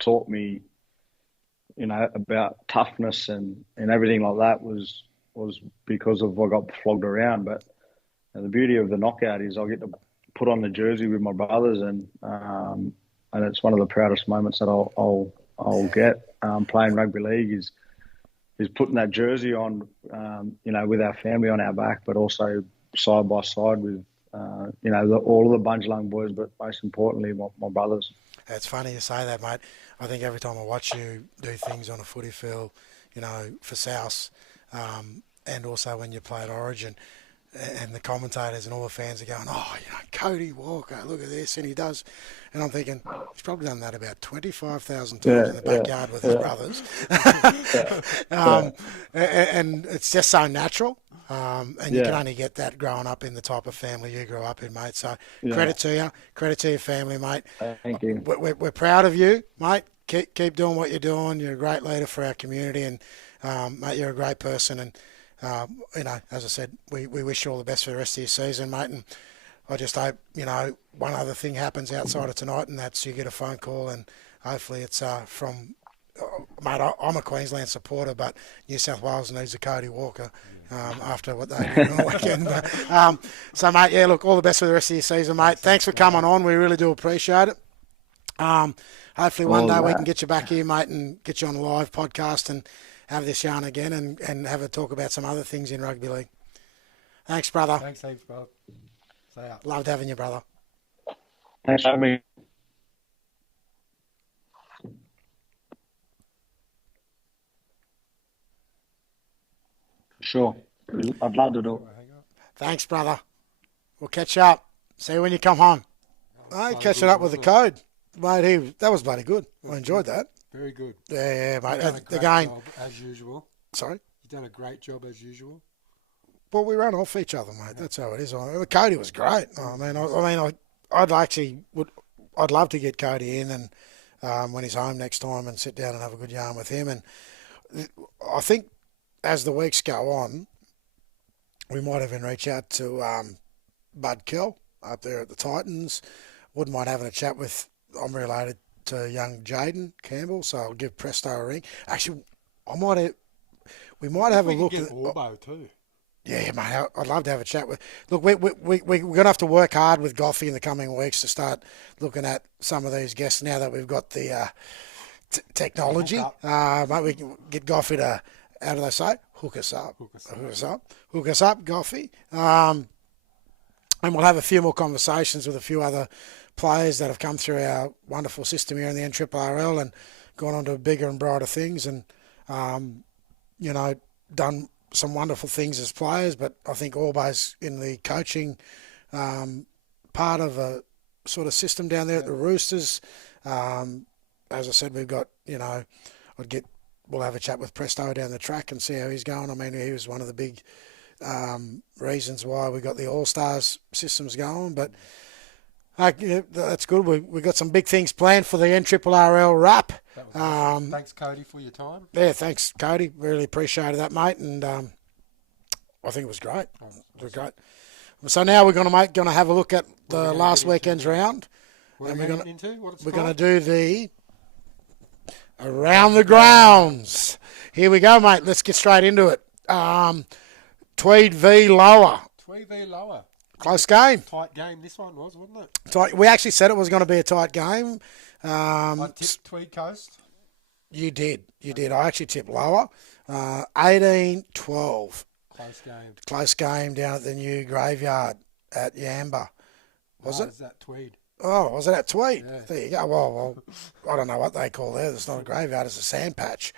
taught me, you know, about toughness and everything like that was because of I got flogged around. But the beauty of the knockout is I get to put on the jersey with my brothers, and it's one of the proudest moments that I'll get playing rugby league is putting that jersey on, you know, with our family on our back, but also side by side with, you know, all of the Bunjalung boys, but most importantly, my brothers. It's funny you say that, mate. I think every time I watch you do things on a footy field, you know, for South, and also when you play at Origin, and the commentators and all the fans are going, oh, you know, Cody Walker, look at this, and he does. And I'm thinking, he's probably done that about 25,000 times in the backyard with his brothers. And it's just so natural. And you can only get that growing up in the type of family you grew up in, mate. So credit to you. Credit to your family, mate. Thank you. We're proud of you, mate. Keep doing what you're doing. You're a great leader for our community, and, mate, you're a great person. And, you know, as I said, we wish you all the best for the rest of your season, mate. And I just hope, you know, one other thing happens outside of tonight, and that's you get a phone call, and hopefully it's from, mate, I'm a Queensland supporter, but New South Wales needs a Cody Walker after what they did on the weekend. But, so, mate, yeah, look, all the best for the rest of your season, mate. Thanks for coming on. We really do appreciate it. Hopefully one day we can get you back here, mate, and get you on a live podcast and have this yarn again and have a talk about some other things in rugby league. Thanks, brother. Thanks, heaps, brother. Stay up. Loved having you, brother. Thanks for having me. Sure. I'd love to do it. Thanks, brother. We'll catch up. See you when you come home. Catching up with the code. Mate, that was bloody good. I enjoyed that. Very good. Yeah, mate. You've done a great job, as usual. Sorry? You've done a great job, as usual. Well, we ran off each other, mate. That's how it is. Cody was great. I'd love to get Cody in and when he's home next time and sit down and have a good yarn with him. And I think as the weeks go on, we might even reach out to Bud Kell up there at the Titans. Wouldn't mind having a chat with. I'm related to young Jaden Campbell, so I'll give Presto a ring. Actually, we might have a look at Orbo too. Yeah, mate, I'd love to have a chat with. Look, we're going to have to work hard with Goffey in the coming weeks to start looking at some of these guests now that we've got the technology. Mate, we can get Goffey to, how do they say? Hook us up, Goffey. And we'll have a few more conversations with a few other players that have come through our wonderful system here in the NRRRL and gone on to bigger and brighter things and, you know, done some wonderful things as players. But I think Orbo's in the coaching part of a sort of system down there at the Roosters. As I said, we've got, you know, we'll have a chat with Presto down the track and see how he's going. I mean, he was one of the big reasons why we got the All-Stars systems going. But that's good. We've got some big things planned for the NRRRL wrap. Awesome. Thanks, Cody, for your time. Yeah, thanks, Cody. Really appreciated that, mate. And I think it was great. It was great. So now we're going to have a look at the last weekend's round. We're going to do the Around the Grounds. Here we go, mate. Let's get straight into it. Tweed v Lower. Close game. Tight game this one was, wasn't it? Tight. We actually said it was going to be a tight game. I tipped Tweed Coast. You did. I actually tipped Lower. 18-12. Close game. Close game down at the new graveyard at Yamba. Was it? Was that Tweed? Oh, was it at Tweed? Yeah. There you go. Well, I don't know what they call there. It's not a graveyard. It's a sand patch.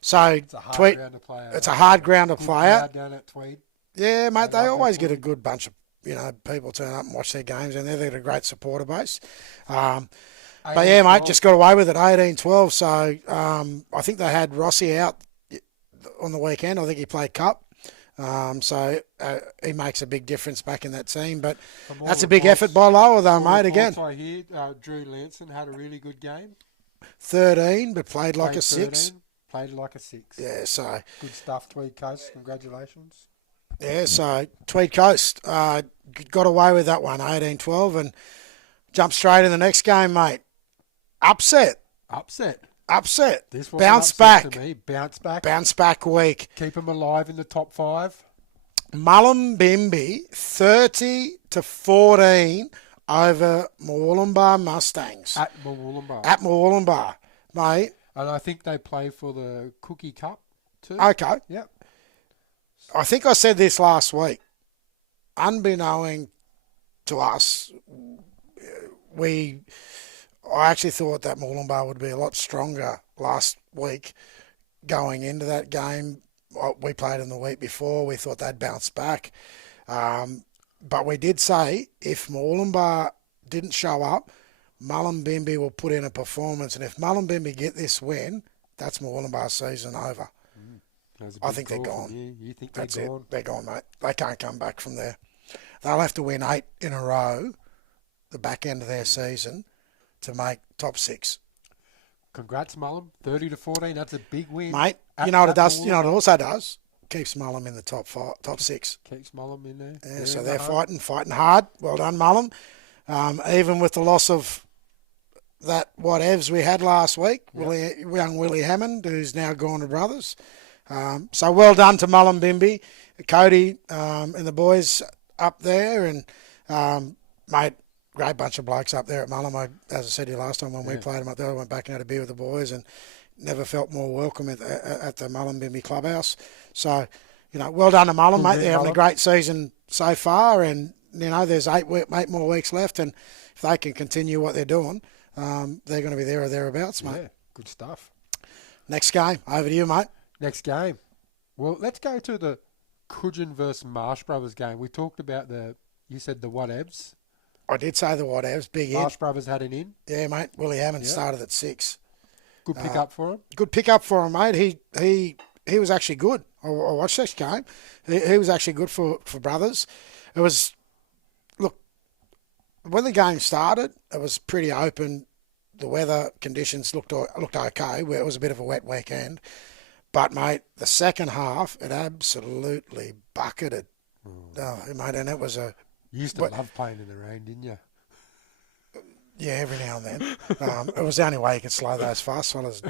So It's a hard Tweed. ground to play at. It's a hard ground to Good play at. crowd down at Tweed. Yeah, mate. They They love always that get a footy. good bunch of people turn up and watch their games, and they've got a great supporter base. But yeah, mate, just got away with it, 18-12. So I think they had Rossi out on the weekend. I think he played cup. So he makes a big difference back in that team. But From all that's a big reports- effort by Lower, though, all mate. reports Again, I hear, Drew Lanson had a really good game. 13, but played like a Played 6. 13, Played like a 6. Yeah, so Good stuff, Tweed Coast. Congratulations. Tweed Coast got away with that one, 18-12, and jumped straight in the next game, mate. Upset. This was Bounce an upset back. to me. Bounce back week. Keep them alive in the top 5. Mullumbimby 30-14 over Moolumbar Mustangs. At Moolumbar. At Moolumbar, mate. And I think they play for the Cookie Cup too. Okay. Yep. I think I said this last week. Unbeknown to us, I actually thought that Moolumbar would be a lot stronger last week going into that game. We played them the week before. We thought they'd bounce back. But we did say if Moolumbar didn't show up, Mullumbimby will put in a performance. And if Mullumbimby get this win, that's Moolumbar's season over. I think they're gone. You think That's they're it. gone? They're gone, mate. They can't come back from there. They'll have to win 8 in a row, the back end of their season, to make top 6. Congrats, Mullum. 30-14. That's a big win. Mate, At- you know what it at does? Moolumbar. You know what it also does? Keeps Mullum in the top 6. Keeps Mullum in there. Yeah, so in they're the hunt. fighting hard. Well done, Mullum. Even with the loss of that whatevs we had last week, young Willie Hammond, who's now gone to Brothers. So well done to Mullumbimby, Cody, and the boys up there, and mate, great bunch of blokes up there at Mullum. As I said to you last time when we played them up there, I went back and had a beer with the boys, and never felt more welcome at the Mullumbimby clubhouse. So, well done to Mullum, mate. They're having a great season so far, and there's 8 more weeks left, and if they can continue what they're doing, they're going to be there or thereabouts, mate. Yeah, good stuff. Next game, over to you, mate. Next game. Well, let's go to the Coogin versus Marsh Brothers game. We talked about you said the whatevs. I did say the whatevs, big Marsh hit. Brothers had an in. Yeah, mate. Willie Hammond started at 6. Good pick up for him. Good pick up for him, mate. He was actually good. I watched this game. He was actually good for Brothers. It was, look, when the game started, it was pretty open. The weather conditions looked okay. Where it was a bit of a wet weekend. But, mate, the second half, it absolutely bucketed. Oh, mate, and it was You used to love playing in the rain, didn't you? Yeah, every now and then. It was the only way you could slow those fast fellas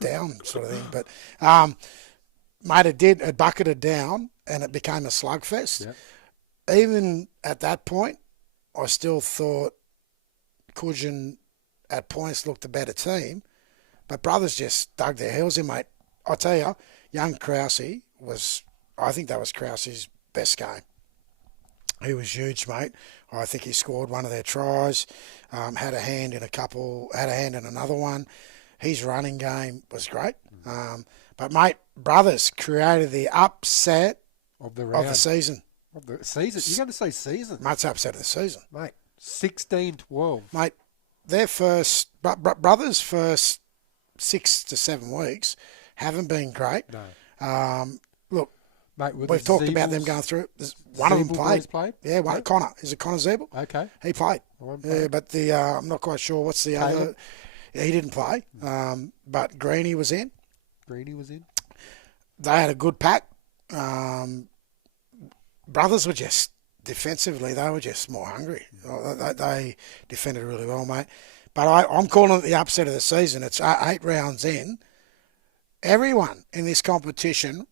down, sort of thing. But, mate, it bucketed down and it became a slugfest. Yep. Even at that point, I still thought Coogin at points looked a better team, but Brothers just dug their heels in, mate. I tell you, young Krause I think that was Krause's best game. He was huge, mate. I think he scored one of their tries, had a hand in another one. His running game was great. But, mate, Brothers created the upset Of the round. of the season. Of the season. You're going to say season. Mate's upset of the season. Mate, 16-12. Mate, their Brothers' first 6 to 7 weeks haven't been great. No. Look, Mate, we've talked about them going through. One of them played. Yeah, one. Connor. Is it Connor Zeeble? Okay. He played. Play. But I'm not quite sure what's the other. Yeah, he didn't play. But Greeny was in. Greeny was in. They had a good pack. Brothers were just defensively. They were just more hungry. They defended really well, mate. But I'm calling it the upset of the season. It's 8 rounds in. Everyone in this competition,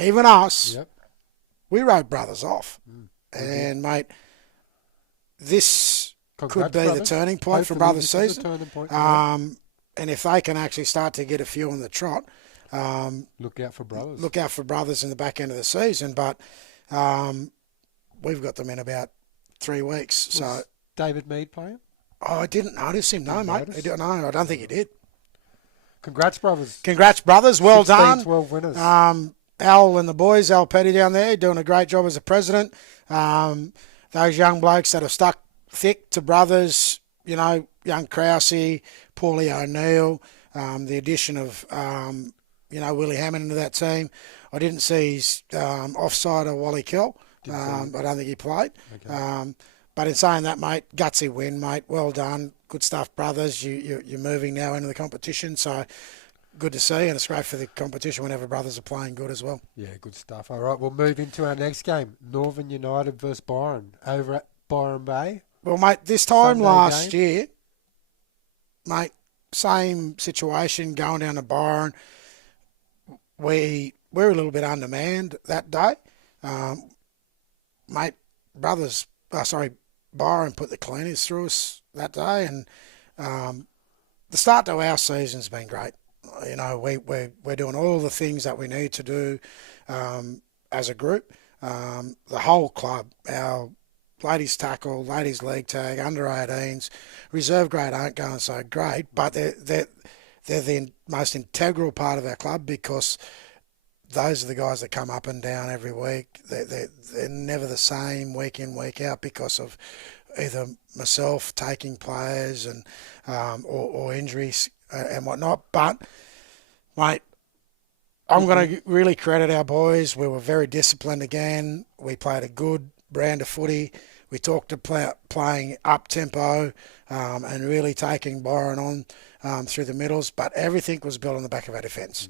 even us, we wrote Brothers off. And, mate, this could be the turning point for Brothers' season. Turning point, And if they can actually start to get a few on the trot, Look out for brothers. Look out for brothers in the back end of the season. But we've got them in about 3 weeks. So David Mead playing? Oh, I didn't notice him. No, mate. No, I don't think he did. Congrats, brothers. Congrats, brothers. Well 16, done. 12 winners. Al and the boys, Al Petty down there, doing a great job as a president. Those young blokes that have stuck thick to brothers, you know, young Krause, Paulie O'Neill, the addition of, Willie Hammond into that team. I didn't see his offside of Wally Kell. I don't think he played. Okay. But in saying that, mate, gutsy win, mate. Well done. Good stuff, brothers. You're moving now into the competition, so good to see, and it's great for the competition whenever brothers are playing good as well. Yeah, good stuff. All right, we'll move into our next game. Northern United versus Byron over at Byron Bay. Well, mate, this time Sunday last game. year, mate, same situation going down to Byron. We're a little bit undermanned that day. Mate, Byron put the cleaners through us that day, and the start to our season's been great. You know, we're doing all the things that we need to do as a group. The whole club, our ladies tackle, ladies league tag, under 18s, reserve grade aren't going so great, but they're the most integral part of our club because those are the guys that come up and down every week. They're never the same week in, week out because of either myself taking players and or injuries and whatnot. But, mate, I'm going to really credit our boys. We were very disciplined again. We played a good brand of footy. We talked about playing up-tempo and really taking Byron on through the middles. But everything was built on the back of our defence.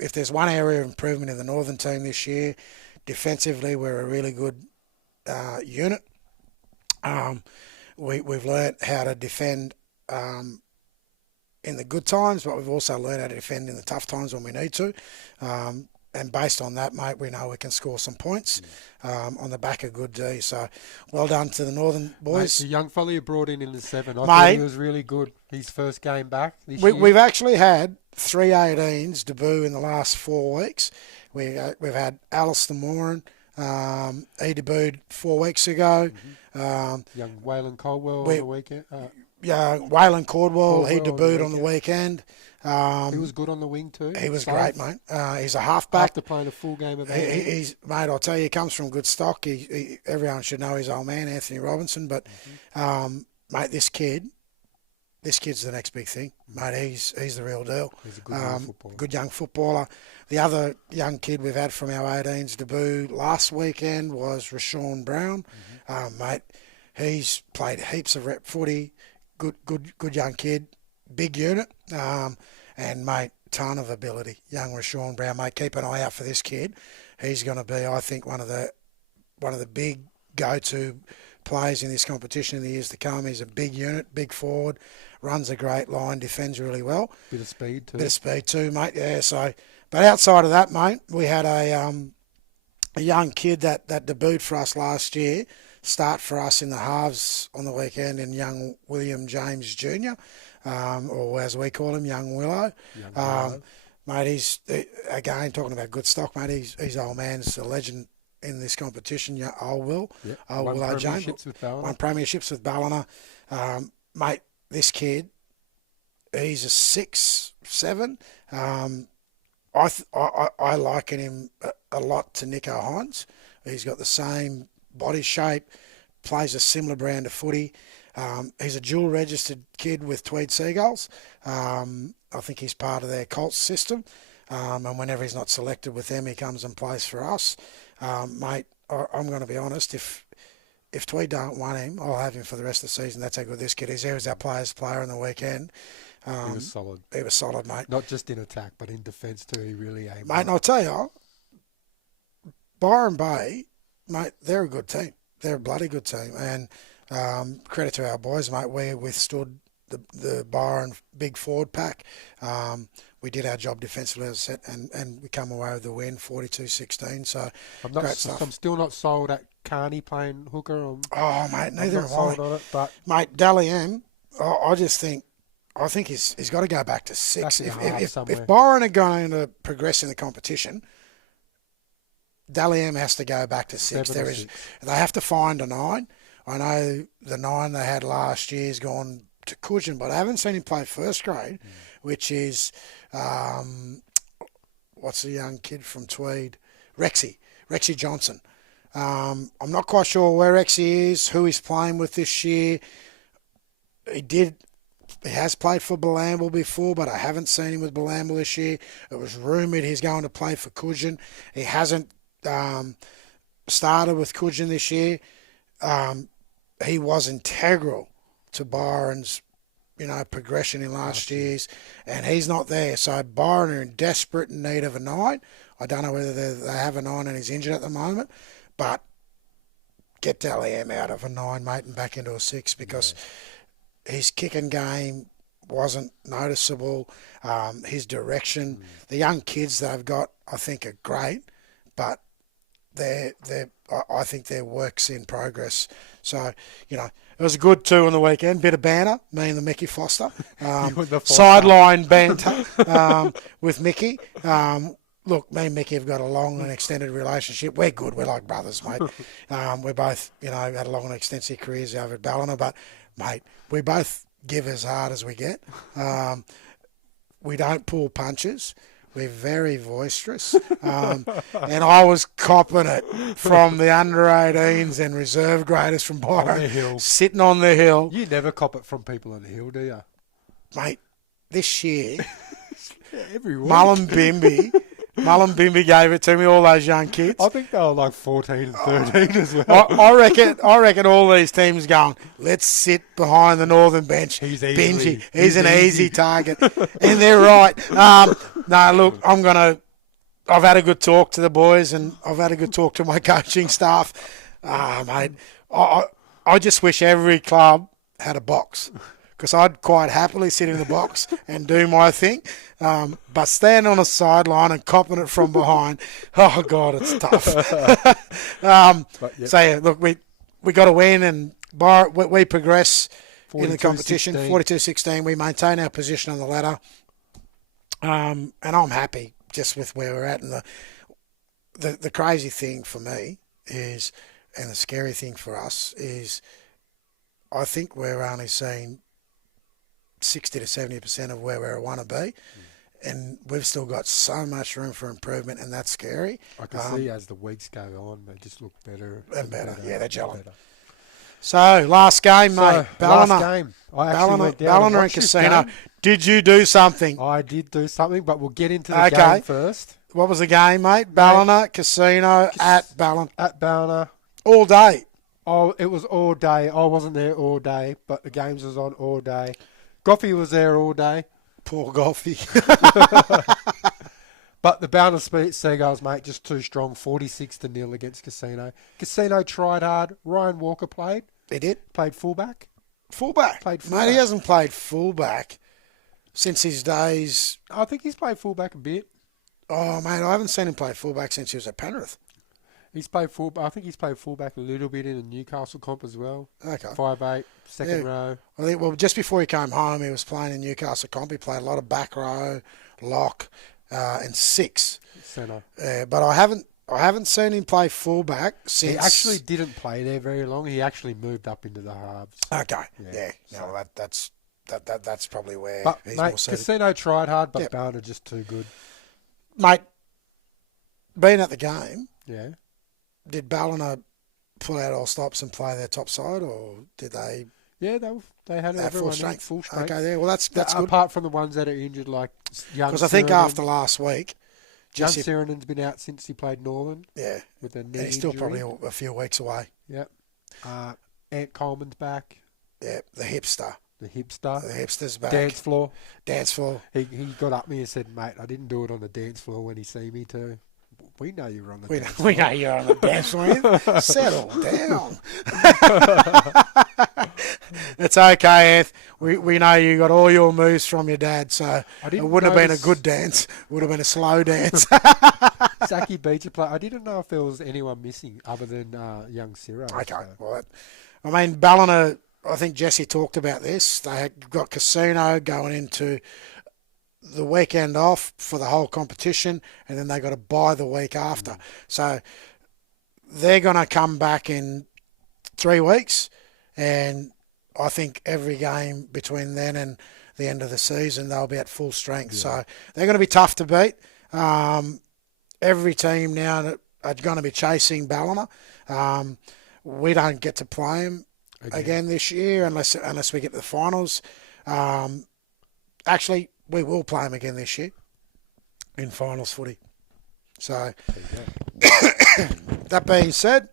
If there's one area of improvement in the Northern team this year, defensively we're a really good unit. We've learnt how to defend in the good times, but we've also learned how to defend in the tough times when we need to. And based on that, mate, we know we can score some points on the back of good D. So well done to the Northern boys. Mate, the young fella you brought in the 7, I Mate, thought he was really good. His first game back this year. We've actually had 3 18s debut in the last 4 weeks. We've had Alistair Moran. He debuted 4 weeks ago. Young Waylon Caldwell on the weekend. Waylon Caldwell, he debuted on the weekend. He was good on the wing too. He was great, mate. He's a halfback. After playing a full game of he's mate, I'll tell you, he comes from good stock. Everyone should know his old man, Anthony Robinson. But, mate, this kid's the next big thing. Mate, he's the real deal. He's a good young footballer. Good young footballer. The other young kid we've had from our 18s debut last weekend was Rashawn Brown. Mate, he's played heaps of rep footy. Good young kid. Big unit. And, mate, ton of ability. Young Rashawn Brown, mate, keep an eye out for this kid. He's going to be, I think, one of the big go-to players in this competition in the years to come. He's a big unit, big forward, runs a great line, defends really well. Bit of speed too, mate. Yeah. So, but outside of that, mate, we had a young kid that debuted for us last year, start for us in the halves on the weekend, in young William James Jr., or as we call him, young Willow. Mate, he's, again, talking about good stock, mate, he's old man's a legend in this competition, old Will. Yep. Old Willow James. Won premierships with Ballina. Mate, this kid, he's a 6'7". I liken him a lot to Nico Hines. He's got the same body shape, plays a similar brand of footy. He's a dual registered kid with Tweed Seagulls. I think he's part of their Colts system. And whenever he's not selected with them, he comes and plays for us. Mate, I'm going to be honest, if Tweed don't want him, I'll have him for the rest of the season. That's how good this kid is. He was our players' player on the weekend. He was solid. He was solid, mate. Not just in attack, but in defence too. He really aimed. Mate, and I'll tell you, Byron Bay, mate, they're a good team. They're a bloody good team. And credit to our boys, mate. We withstood the Byron big forward pack. We did our job defensively, as I said, and we come away with the win, 42-16. So, great stuff. I'm still not sold at Carney playing hooker. Mate, neither am I. On it, but mate, Dally M, I just think I think he's got to go back to 6. Back in the half If somewhere. Byron are going to progress in the competition, Dally M has to go back to 6. 7 or 6. They have to find a 9. I know the 9 they had last year's gone to Coogin, but I haven't seen him play first grade, which is, what's the young kid from Tweed? Rexy Johnson. I'm not quite sure where Rexy is, who he's playing with this year. He has played for Balambal before, but I haven't seen him with Balambal this year. It was rumoured he's going to play for Coogin. He hasn't started with Coogin this year. He was integral to Byron's, progression in last year's, and he's not there. So Byron are in desperate need of a 9. I don't know whether they have a 9 and he's injured at the moment, but get Dally M out of a 9, mate, and back into a 6 because his kicking game wasn't noticeable. His direction, the young kids they've got, I think, are great, but I think their work's in progress. So, it was a good 2 on the weekend. Bit of banter, me and the Mickey Foster. Sideline banter with Mickey. Look, me and Mickey have got a long and extended relationship. We're good. We're like brothers, mate. We're both, had a long and extensive careers over at Ballina, but, mate, we both give as hard as we get. We don't pull punches. We're very boisterous. And I was copping it from the under-18s and reserve graders from Byron. On the hill. Sitting on the hill. You never cop it from people on the hill, do you? Mate, this year, Every week. Mullen Bimby gave it to me, all those young kids. I think they were like 14 and 13 as well. I reckon all these teams going, let's sit behind the northern bench. He's Benji. He's an easy target. And they're right. No, look, I've had a good talk to the boys and I've had a good talk to my coaching staff. Mate, I just wish every club had a box because I'd quite happily sit in the box and do my thing. But stand on a sideline and copping it from behind, oh, God, it's tough. So, yeah, look, we got to win and we progress in the competition. 42-16, we maintain our position on the ladder. And I'm happy just with where we're at. And the crazy thing for me is, and the scary thing for us is, I think we're only seeing 60 to 70% of where we want to be. And we've still got so much room for improvement, and that's scary. I can see as the weeks go on, they just look better and better. Yeah, they're gelling. Better. So, last game, mate. Ballina. Last game. I actually went down Ballina and Casino. Did you do something? I did do something, but we'll get into the game first. What was the game, mate? Ballina, Casino, at Ballina. At Ballina. All day. Oh, it was all day. I wasn't there all day, but the games was on all day. Goffey was there all day. Poor Goffey. But the Ballina Seagulls, mate, just too strong. 46-0 against Casino. Casino tried hard. Ryan Walker played. He did. Played fullback. Mate, he hasn't played fullback since his days. I think he's played fullback a bit. Oh, mate, I haven't seen him play fullback since he was at Penrith. He's played fullback. I think he's played fullback a little bit in the Newcastle comp as well. Okay. 5'8", second row. I think, well, just before he came home, he was playing in Newcastle comp. He played a lot of back row, lock, and 6. Centre. But I haven't seen him play fullback since. He actually didn't play there very long. He actually moved up into the halves. Okay. Yeah. No, that's probably where but, he's mate, more suited. Casino tried hard, but Ballina just too good. Mate, being at the game, yeah. Did Ballina pull out all stops and play their top side, or did they? Yeah, they had everyone full strength. Okay, there. Well, that's good. Apart from the ones that are injured, like young. Because I think after last week, Young Sirenen's been out since he played Northern. Yeah, with a knee and he's still injury. probably a few weeks away. Yep. Ant Coleman's back. Yeah, the hipster. The hipster's back. Dance floor. He got up me and said, "Mate, I didn't do it on the dance floor when he see me too." We know you were on the dance floor. We know you're on the dance floor. Settle down. It's okay, Eth. We know you got all your moves from your dad, so it wouldn't have been a good dance. It would have been a slow dance. Zachy Beecher play. I didn't know if there was anyone missing other than young Ciro. Okay, well, I mean, Ballina I think Jesse talked about this. They had got Casino going into the weekend off for the whole competition, and then they got to buy the week after. So they're going to come back in 3 weeks, and I think every game between then and the end of the season, they'll be at full strength. Yeah. So they're going to be tough to beat. Every team now are going to be chasing Ballina. We don't get to play them again this year unless we get to the finals. Actually, we will play them again this year in finals footy. So, that being said,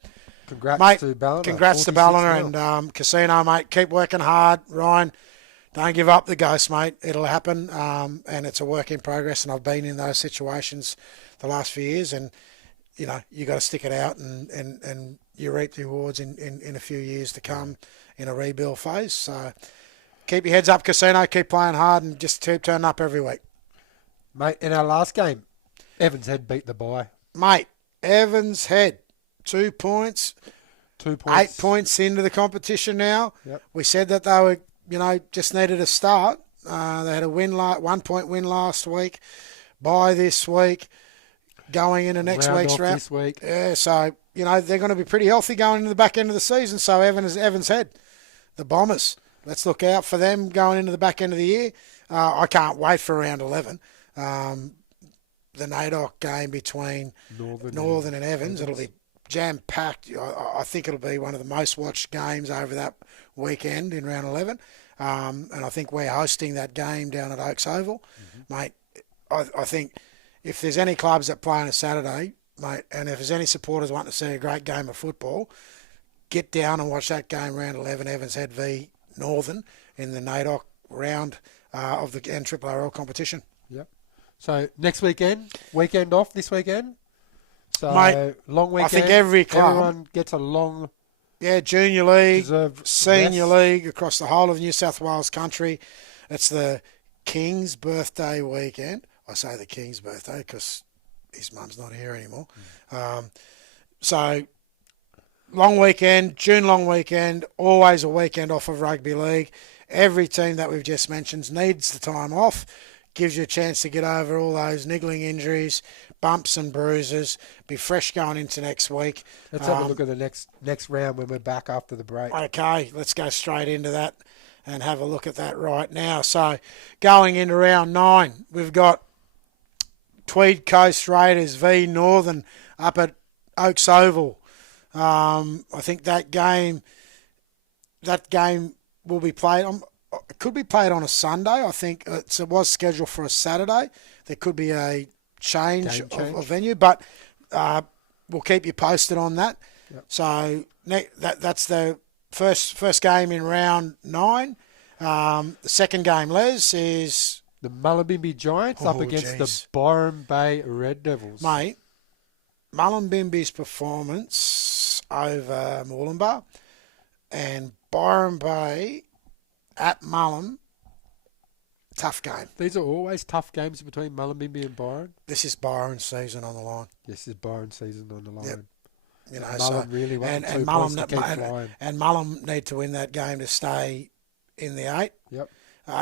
congrats to Ballina. Congrats to Ballina and Casino, mate. Keep working hard, Ryan. Don't give up the ghost, mate. It'll happen, and it's a work in progress. And I've been in those situations the last few years, and you know you got to stick it out, and you reap the rewards in a few years to come in a rebuild phase. So keep your heads up, Casino. Keep playing hard, and just keep turning up every week, mate. In our last game, Evans Head beat the bye, mate. Evans Head, 2 points. 2 points. 8 points into the competition now. Yep. We said that they were, just needed a start. They had a 1 point win last week. Bye this week. Going into next week's round. This week. Yeah, so, they're going to be pretty healthy going into the back end of the season. So Evans Head, the Bombers. Let's look out for them going into the back end of the year. I can't wait for round 11. The NAIDOC game between Northern and Evans. It'll be jam-packed. I think it'll be one of the most watched games over that weekend in round 11. And I think we're hosting that game down at Oaks Oval. Mate, I think if there's any clubs that play on a Saturday, mate, and if there's any supporters wanting to see a great game of football, get down and watch that game round 11, Evans Head v Northern in the NAIDOC round of the NRRRL competition. Yep. So next weekend off this weekend. So mate, long weekend. I think everyone gets a long. Yeah, junior league, senior league across the whole of New South Wales country. It's the King's birthday weekend. I say the King's birthday because his mum's not here anymore. So long weekend, June long weekend, always a weekend off of rugby league. Every team that we've just mentioned needs the time off. Gives you a chance to get over all those niggling injuries, bumps and bruises, be fresh going into next week. Let's have a look at the next round when we're back after the break. Okay, let's go straight into that and have a look at that right now. So going into round 9, we've got Tweed Coast Raiders v Northern up at Oaks Oval. I think that game will be played on. It could be played on a Sunday. I think it was scheduled for a Saturday. There could be a change of venue, but we'll keep you posted on that. Yep. So that's the first game in round 9. The second game, Les, is the Mullumbimby Giants up against the Byron Bay Red Devils. Mate, Mullumbimby's performance over Moolumbar and Byron Bay at Mullum, tough game. These are always tough games between Mullumbimby and Byron. This is Byron's season on the line. This is Byron's season on the line. Yep. Mullum really wants 2 points to keep flying. And Mullum need to win that game to stay in the 8. Yep.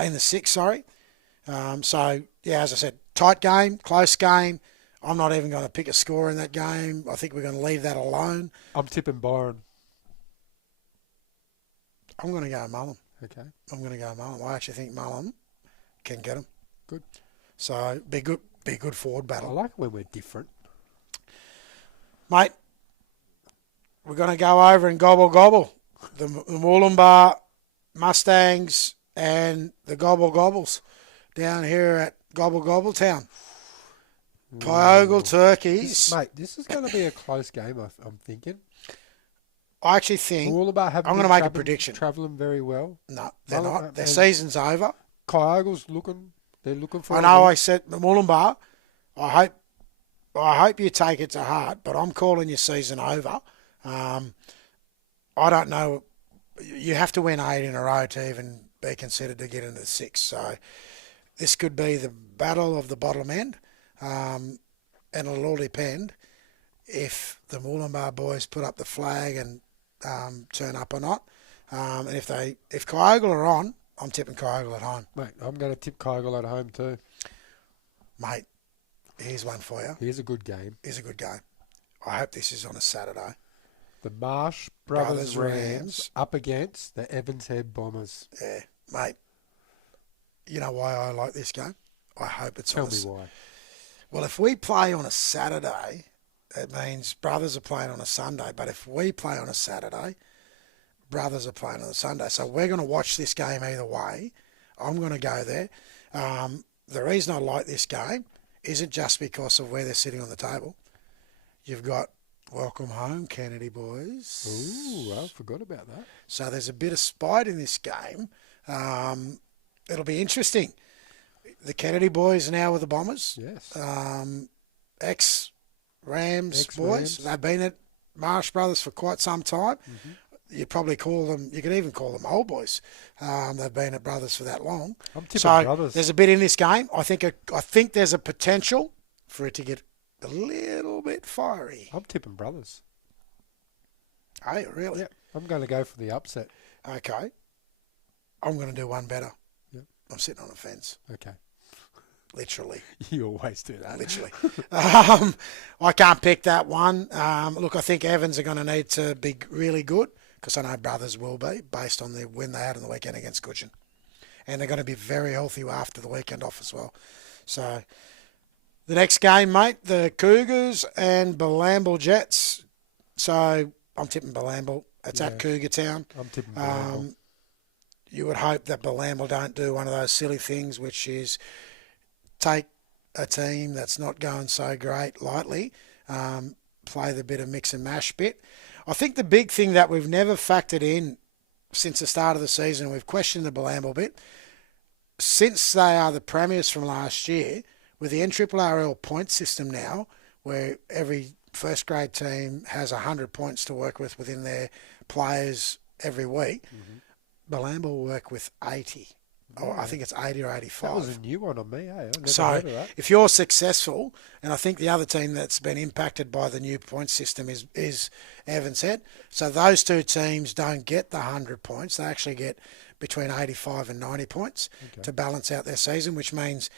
In the 6, sorry. So, yeah, as I said, tight game, close game. I'm not even going to pick a score in that game. I think we're going to leave that alone. I'm tipping Byron. I'm going to go Mullum. Okay. I'm going to go Mullum. I actually think Mullum can get him. Good. So, be good forward battle. I like when we're different. Mate, we're going to go over and gobble. The Moolumbar Mustangs and the Gobbles down here at Gobble Town. Kyogle Turkeys. Mate, this is going to be a close game, I'm thinking. I actually think I'm going to make a prediction. Travelling very well. No, they're not. Their season's over. Kyogle's they're looking for. I know. I said Moolumbar. I hope you take it to heart, but I'm calling your season over. I don't know. You have to win 8 in a row to even be considered to get into the 6. So this could be the battle of the bottom end, and it'll all depend if the Moolumbar boys put up the flag and turn up or not. And if Kyogle are on, I'm tipping Kyogle at home. Mate, I'm going to tip Kyogle at home too. Mate, here's one for you. Here's a good game. Here's a good game. I hope this is on a Saturday. The Marsh Brothers Rams up against the Evans Head Bombers. Yeah, mate. You know why I like this game? I hope it's Tell me why. Well, if we play on a Saturday, it means Brothers are playing on a Sunday. But if we play on a Saturday, Brothers are playing on a Sunday. So we're going to watch this game either way. I'm going to go there. The reason I like this game isn't just because of where they're sitting on the table. You've got welcome home, Kennedy boys. Ooh, I forgot about that. So there's a bit of spite in this game. It'll be interesting. The Kennedy boys are now with the Bombers. Yes. Ex-Rams boys. They've been at Marsh Brothers for quite some time. Mm-hmm. You probably call them, you can even call them old boys. They've been at Brothers for that long. I'm tipping Brothers. There's a bit in this game. I think there's a potential for it to get a little bit fiery. I'm tipping Brothers. Hey, really? Yeah. I'm going to go for the upset. Okay. I'm going to do one better. Yep. I'm sitting on the fence. Okay. Literally. You always do that. Literally. I can't pick that one. Look, I think Evans are going to need to be really good because I know Brothers will be based on the win they had on the weekend against Goodgeon. And they're going to be very healthy after the weekend off as well. So the next game, mate, the Cougars and Bilamble Jets. So I'm tipping Bilamble. It's at Cougar Town. I'm tipping Bilamble. You would hope that Bilamble don't do one of those silly things, which is take a team that's not going so great lightly, play the bit of mix and mash bit. I think the big thing that we've never factored in since the start of the season, we've questioned the Bilamble bit, since they are the premiers from last year, with the NRRRL point system now, where every first grade team has 100 points to work with within their players every week, Bilamble will work with 80. Oh, I think it's 80 or 85. That was a new one on me, eh? I never So heard of that. if you're successful, and I think the other team that's been impacted by the new point system is Evans Head. So those two teams don't get the 100 points. They actually get between 85 and 90 points to balance out their season, which means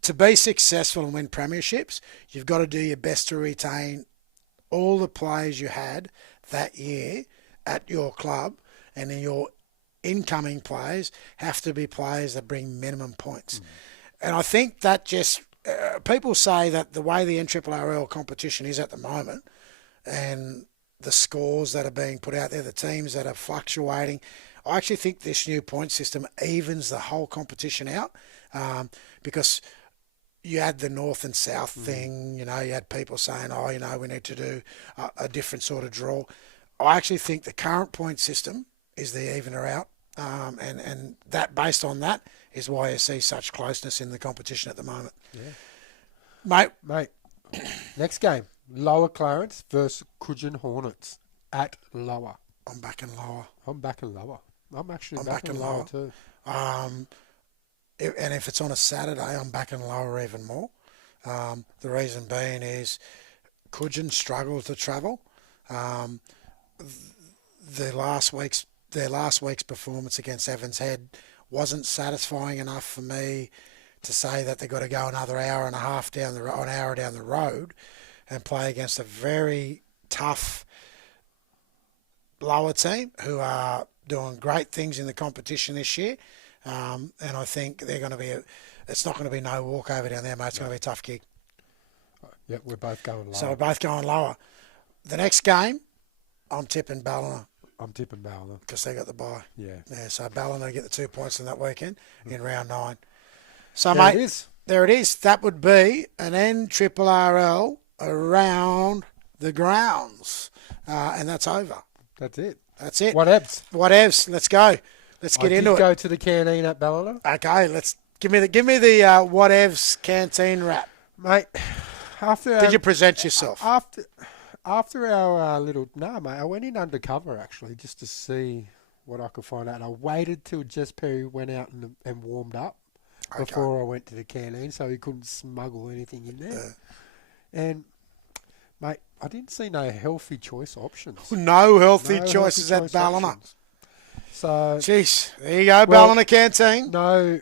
to be successful and win premierships, you've got to do your best to retain all the players you had that year at your club, and then your incoming players have to be players that bring minimum points. And I think that just, people say that the way the NRRRL competition is at the moment and the scores that are being put out there, the teams that are fluctuating, I actually think this new point system evens the whole competition out because you had the north and south thing, you had people saying, we need to do a different sort of draw. I actually think the current point system is the evener out. And that, based on that, is why you see such closeness in the competition at the moment. Yeah. Mate, next game, Lower Clarence versus Coogin Hornets at Lower. I'm backing Lower. I'm backing Lower. I'm actually backing Lower too. And if it's on a Saturday, I'm backing Lower even more. The reason being is Coogin struggled to travel. Their last week's performance against Evans Head wasn't satisfying enough for me to say that they've got to go another hour and a half down the road and play against a very tough Lower team who are doing great things in the competition this year. And I think they're going to be it's not going to be no walkover down there, mate. It's going to be a tough gig. Yep, we're both going Lower. So we're both going Lower. The next game, I'm tipping Ballina. I'm tipping Ballina. Because they got the bye. Yeah. So Ballina get the 2 points in that weekend in round 9. So, there mate, it is. There it is. That would be an NRRRL around the grounds. And that's over. That's it. That's it. Whatevs. Let's go. Let's get into it. Go to the canteen at Ballina. Okay, let's give me the whatevs canteen wrap. Mate, did you present yourself? After our mate, I went in undercover actually just to see what I could find out. And I waited till Jess Perry went out and warmed up before I went to the canteen, so he couldn't smuggle anything in there. And mate, I didn't see no healthy choice options. No healthy No choices healthy at choice Ballina. options. So Jeez, there you go, Well, Ballina Canteen. no,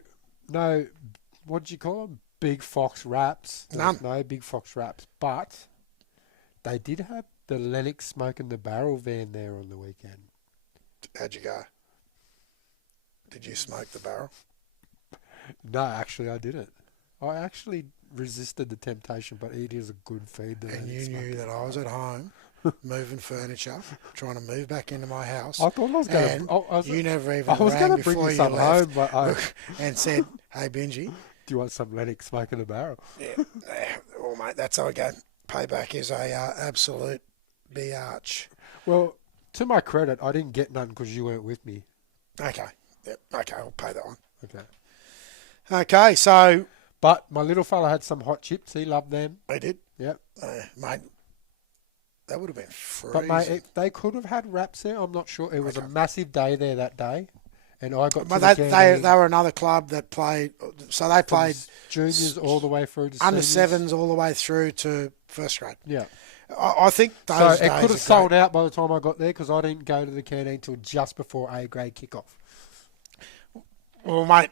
what do you call them? Big Fox wraps. None. No Big Fox wraps, but they did have the Lennox Smoking the Barrel van there on the weekend. How'd you go? Did you smoke the barrel? No, actually, I didn't. I actually resisted the temptation, but it is a good feed. And you knew that I was at home moving furniture, trying to move back into my house. I thought I was going to. You never even I was rang going to bring before you you some left home, but and said, "Hey, Benji, do you want some Lennox Smoking the Barrel?" yeah, well, mate, that's how I go. Payback is a absolute biatch." Well, to my credit, I didn't get none because you weren't with me. Okay, yep. Okay, I'll pay that one. Okay. Okay, so But my little fella had some hot chips. He loved them. I did, Yep. mate. That would have been freezing. But mate, they could have had wraps there. I'm not sure. It was a massive day there that day, and I got. But to the they canteen. were another club that played. So they played juniors all the way through to under seniors. sevens all the way through to first grade. Yeah. I think So those it days could have are sold great. out by the time I got there because I didn't go to the canteen until just before A grade kickoff. Well, mate,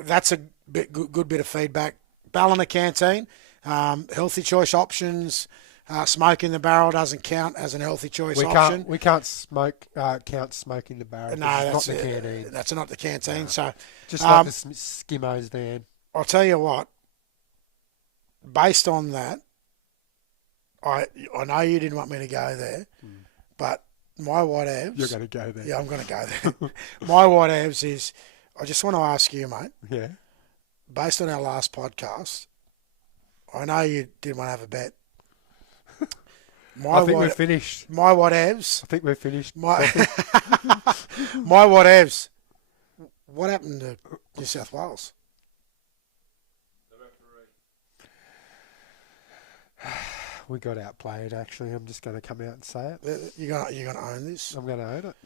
that's a good bit of feedback. Ballina Canteen, healthy choice options. Smoking the barrel doesn't count as an healthy choice option. We can't smoke count smoking the barrel. No, it's that's not the canteen. That's not the canteen. So Just like the skimmos, Dan. I'll tell you what. Based on that, I know you didn't want me to go there, but my whatevs. You're going to go there. Yeah, I'm going to go there. My whatevs is, I just want to ask you, mate. Yeah. Based on our last podcast, I know you didn't want to have a bet. I think we're finished. My whatevs. I think we're finished. My whatevs. What happened to New South Wales? We got outplayed, actually. I'm just going to come out and say it. You're gonna own this. I'm going to own it.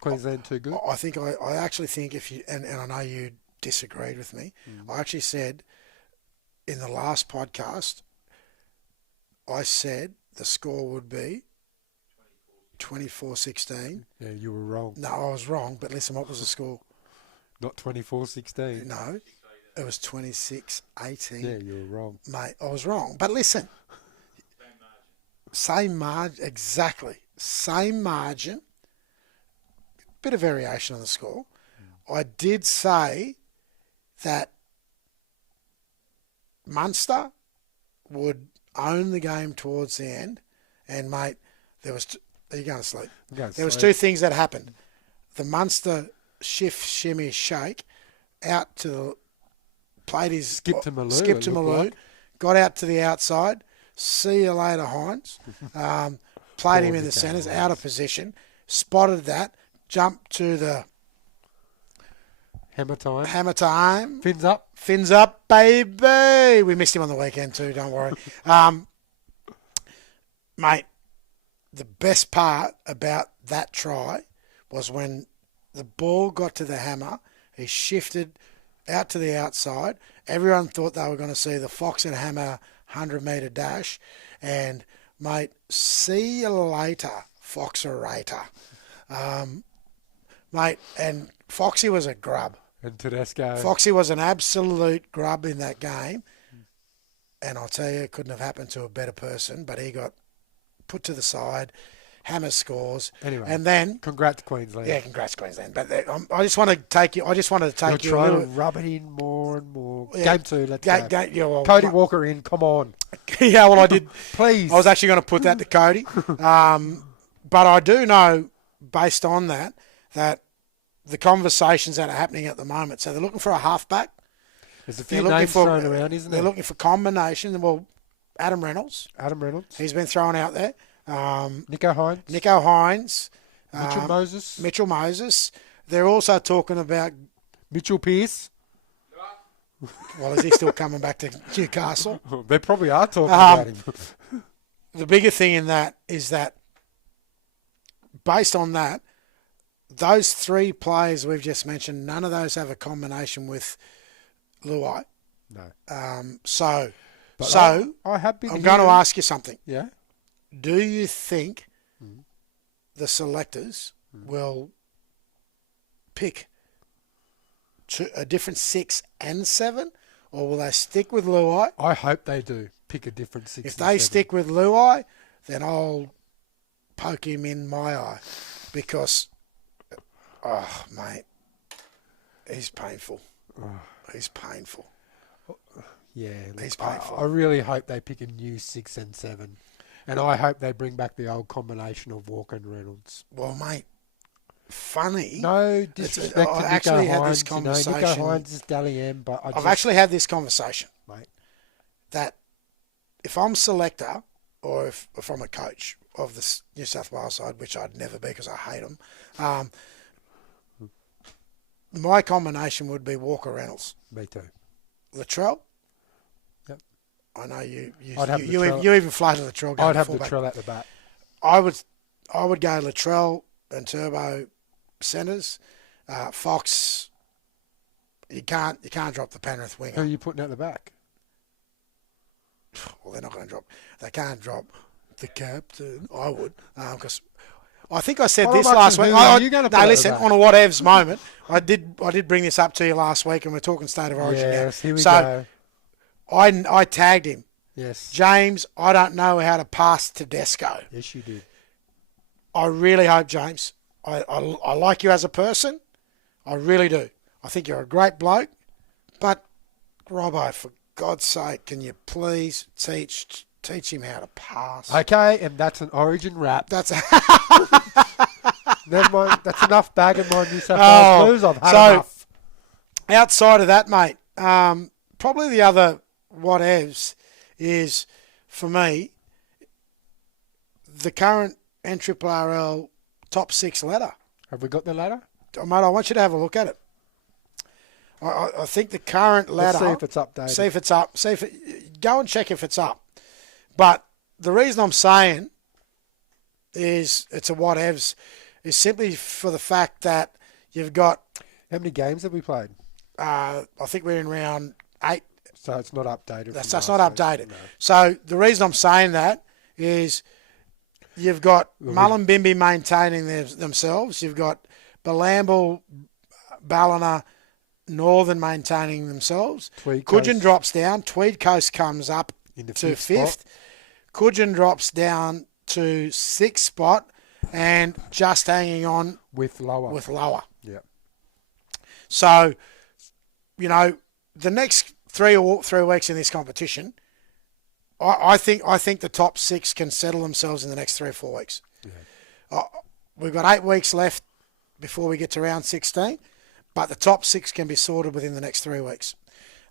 Queensland too good. I actually think if you and I know you disagreed with me. I actually said in the last podcast, I said the score would be 24-16. Yeah, you were wrong. No, I was wrong. But listen, what was the score? Not 24-16. No, it was 26-18. Yeah, you were wrong. Mate, I was wrong. But listen, same margin, exactly. Same margin. Bit of variation on the score. I did say that Munster would own the game towards the end. And, mate, there was... Are you going to sleep? There was two things that happened. The Munster shift, shimmy, shake, out to the... Played his... Skip to Malou. Skip to Malou. Like. Got out to the outside. See you later, Hines. Played him in the centres, out of position. Spotted that. Jumped to the... Hammer time. Hammer time. Fins up. Fins up, baby. We missed him on the weekend too, don't worry. Mate, the best part about that try was when the ball got to the hammer, he shifted out to the outside. Everyone thought they were going to see the Fox and Hammer 100-metre dash. And, mate, see you later, Foxerator. Mate, and Foxy was a grub. And Tedesco. Foxy was an absolute grub in that game. And I'll tell you, it couldn't have happened to a better person, but he got put to the side. Hammer scores. Anyway, and then congrats Queensland. Yeah, congrats Queensland. But I just want to take you. I just wanted to take You're you. Trying to rub it in more and more. Yeah, game 2. Let's go. Yeah, well, Cody Walker in. Come on. Yeah, well, I did. Please. I was actually going to put that to Cody. But I do know, based on that the conversations that are happening at the moment. So they're looking for a halfback. There's a few names thrown around, isn't there? They're looking for combination. Well, Adam Reynolds. He's been thrown out there. Nico Hines. Mitchell Moses. They're also talking about Mitchell Pearce. Well, is he still coming back to Newcastle? They probably are talking about him. The bigger thing in that is that based on that, those three players we've just mentioned, none of those have a combination with Luai. No. So I have been I'm going to ask you something. Yeah. do you think the selectors will pick a different 6 and 7, or will they stick with Luai? I hope they do pick a different 6 If and they 7. stick with Luai, then I'll poke him in my eye because, oh, mate, he's painful. He's painful. Yeah, He's painful. I really hope they pick a new 6 and 7. And I hope they bring back the old combination of Walker and Reynolds. Well, mate, funny. No disrespect to I Nico actually had Hines. this conversation. Nico Hines is Dally M, but I've actually had this conversation, mate, that if I'm selector or if I'm a coach of the New South Wales side, which I'd never be because I hate them, my combination would be Walker Reynolds. Me too. Latrell. Yep. I know you you even floated Latrell. I'd have Latrell at the back. I would go Latrell and Turbo centres. Fox. You can't drop the Penrith winger. Who are you putting at the back? Well, they're not going to drop. They can't drop the captain. I would, because I think I said this last week. Listen, on a whatevs moment, I did bring this up to you last week, and we're talking State of Origin now. Yes, here we go. I tagged him. Yes. James, I don't know how to pass Tedesco. Yes, you did. I really hope, James. I like you as a person. I really do. I think you're a great bloke. But, Robbo, for God's sake, can you please teach him how to pass? Okay, and that's an Origin wrap. That's Never mind. That's enough bagging my New South Wales Blues. I've had enough. Outside of that, mate, probably the other whatevs is, for me, the current NRRRL top 6 ladder. Have we got the ladder? Mate, I want you to have a look at it. I think the current ladder... Let's see if it's updated. See if it's up. Go and check if it's up. But the reason I'm saying is it's a whatevs is simply for the fact that you've got... How many games have we played? I think we're in round 8. So it's not updated. That's not updated. No. So the reason I'm saying that is you've got Mullumbimby maintaining themselves. You've got Balamble, Ballina, Northern maintaining themselves. Coogin drops down. Tweed Coast comes up to 5th. Coogin drops down to 6th spot and just hanging on with lower. Yeah. So, the next 3 weeks in this competition, I think the top 6 can settle themselves in the next 3 or 4 weeks. Yeah. We've got 8 weeks left before we get to round 16, but the top 6 can be sorted within the next 3 weeks.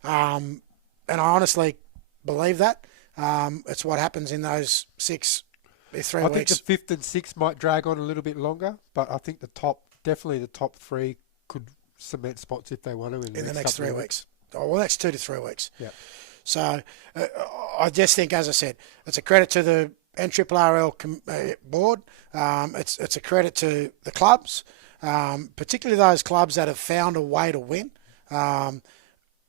And I honestly believe that. It's what happens in those 3 weeks. I think the 5th and 6th might drag on a little bit longer, but I think the top 3 could cement spots if they want to in the next 3 weeks. Next 2 to 3 weeks. Yeah. So I just think, as I said, it's a credit to the NRRRL board. It's a credit to the clubs, particularly those clubs that have found a way to win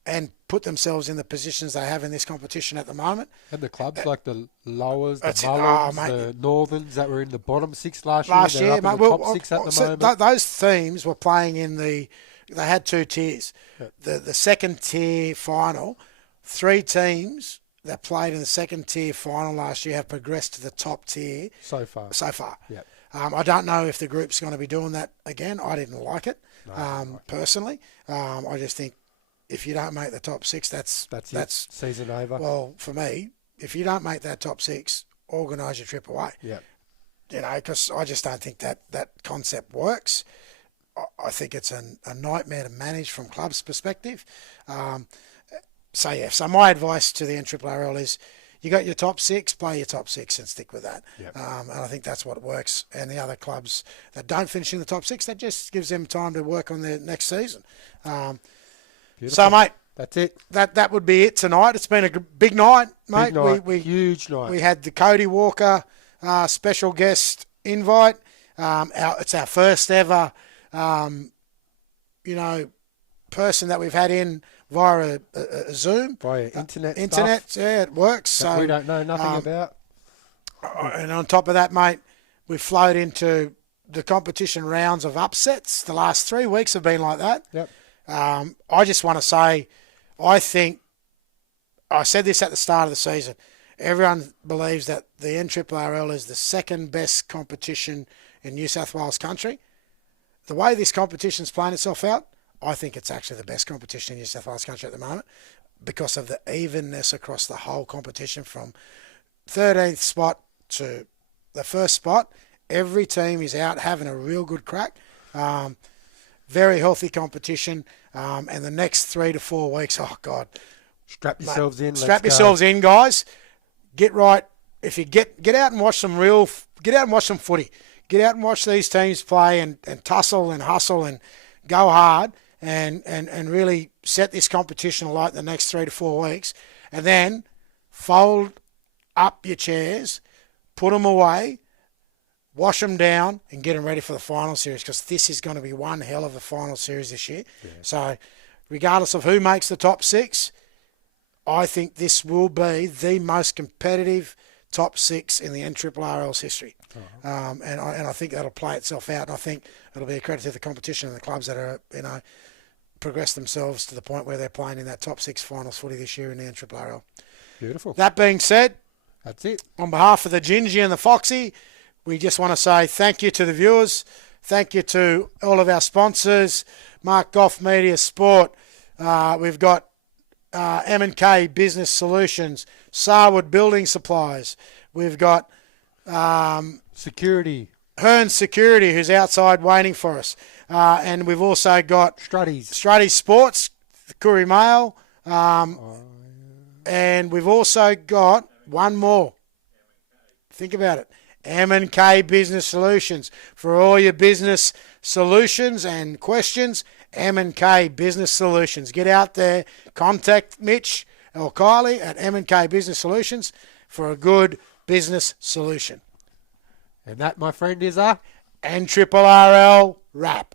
and put themselves in the positions they have in this competition at the moment. And the clubs like the Lowers, the Mullins, the Northerns that were in the bottom 6 last year. They're up in the top 6 at the moment. Those teams were playing in they had 2 tiers. Yep. The second tier final, 3 teams that played in the second tier final last year have progressed to the top tier so far. Yep. I don't know if the group's going to be doing that again. I didn't like it personally. I just think if you don't make the top 6, that's season over. Well, for me, if you don't make that top 6, organise your trip away. Yeah. Because I just don't think that concept works. I think it's a nightmare to manage from clubs' perspective. So my advice to the NRRRL is you got your top 6, play your top 6 and stick with that. Yep. And I think that's what works. And the other clubs that don't finish in the top 6, that just gives them time to work on their next season. So, mate, that's it. That would be it tonight. It's been a big night, mate. Big night. Huge night. We had the Cody Walker special guest invite. It's our first ever, person that we've had in via a Zoom. Via internet stuff. Yeah, it works. That so we don't know nothing about. And on top of that, mate, we've flowed into the competition rounds of upsets. The last 3 weeks have been like that. Yep. I just want to say, I think, I said this at the start of the season, everyone believes that the NRRRL is the second best competition in New South Wales country. The way this competition's playing itself out, I think it's actually the best competition in New South Wales country at the moment because of the evenness across the whole competition from 13th spot to the first spot. Every team is out having a real good crack. Very healthy competition. And the next 3 to 4 weeks, oh, God. Strap yourselves in. Strap yourselves in, guys. Get right. If you get out and watch some footy. Get out and watch these teams play and tussle and hustle and go hard and really set this competition alight the next 3 to 4 weeks. And then fold up your chairs, put them away, wash them down and get them ready for the final series because this is going to be one hell of a final series this year. Yeah. So regardless of who makes the top 6, I think this will be the most competitive top 6 in the NRRRL's history. Uh-huh. And I think that'll play itself out. And I think it'll be a credit to the competition and the clubs that are, progressed themselves to the point where they're playing in that top 6 finals footy this year in the NRRRL. Beautiful. That being said, that's it. On behalf of the Gingy and the Foxy, we just want to say thank you to the viewers. Thank you to all of our sponsors, Mark Goff Media Sport. We've got M&K Business Solutions, Sarwood Building Supplies. We've got Security. Hearn Security, who's outside waiting for us. And we've also got Strutty's Sports, the Koori Mail. And we've also got one more. Think about it. M&K Business Solutions. For all your business solutions and questions, M&K Business Solutions. Get out there, contact Mitch or Kylie at M&K Business Solutions for a good business solution. And that, my friend, is a NRRRL wrap.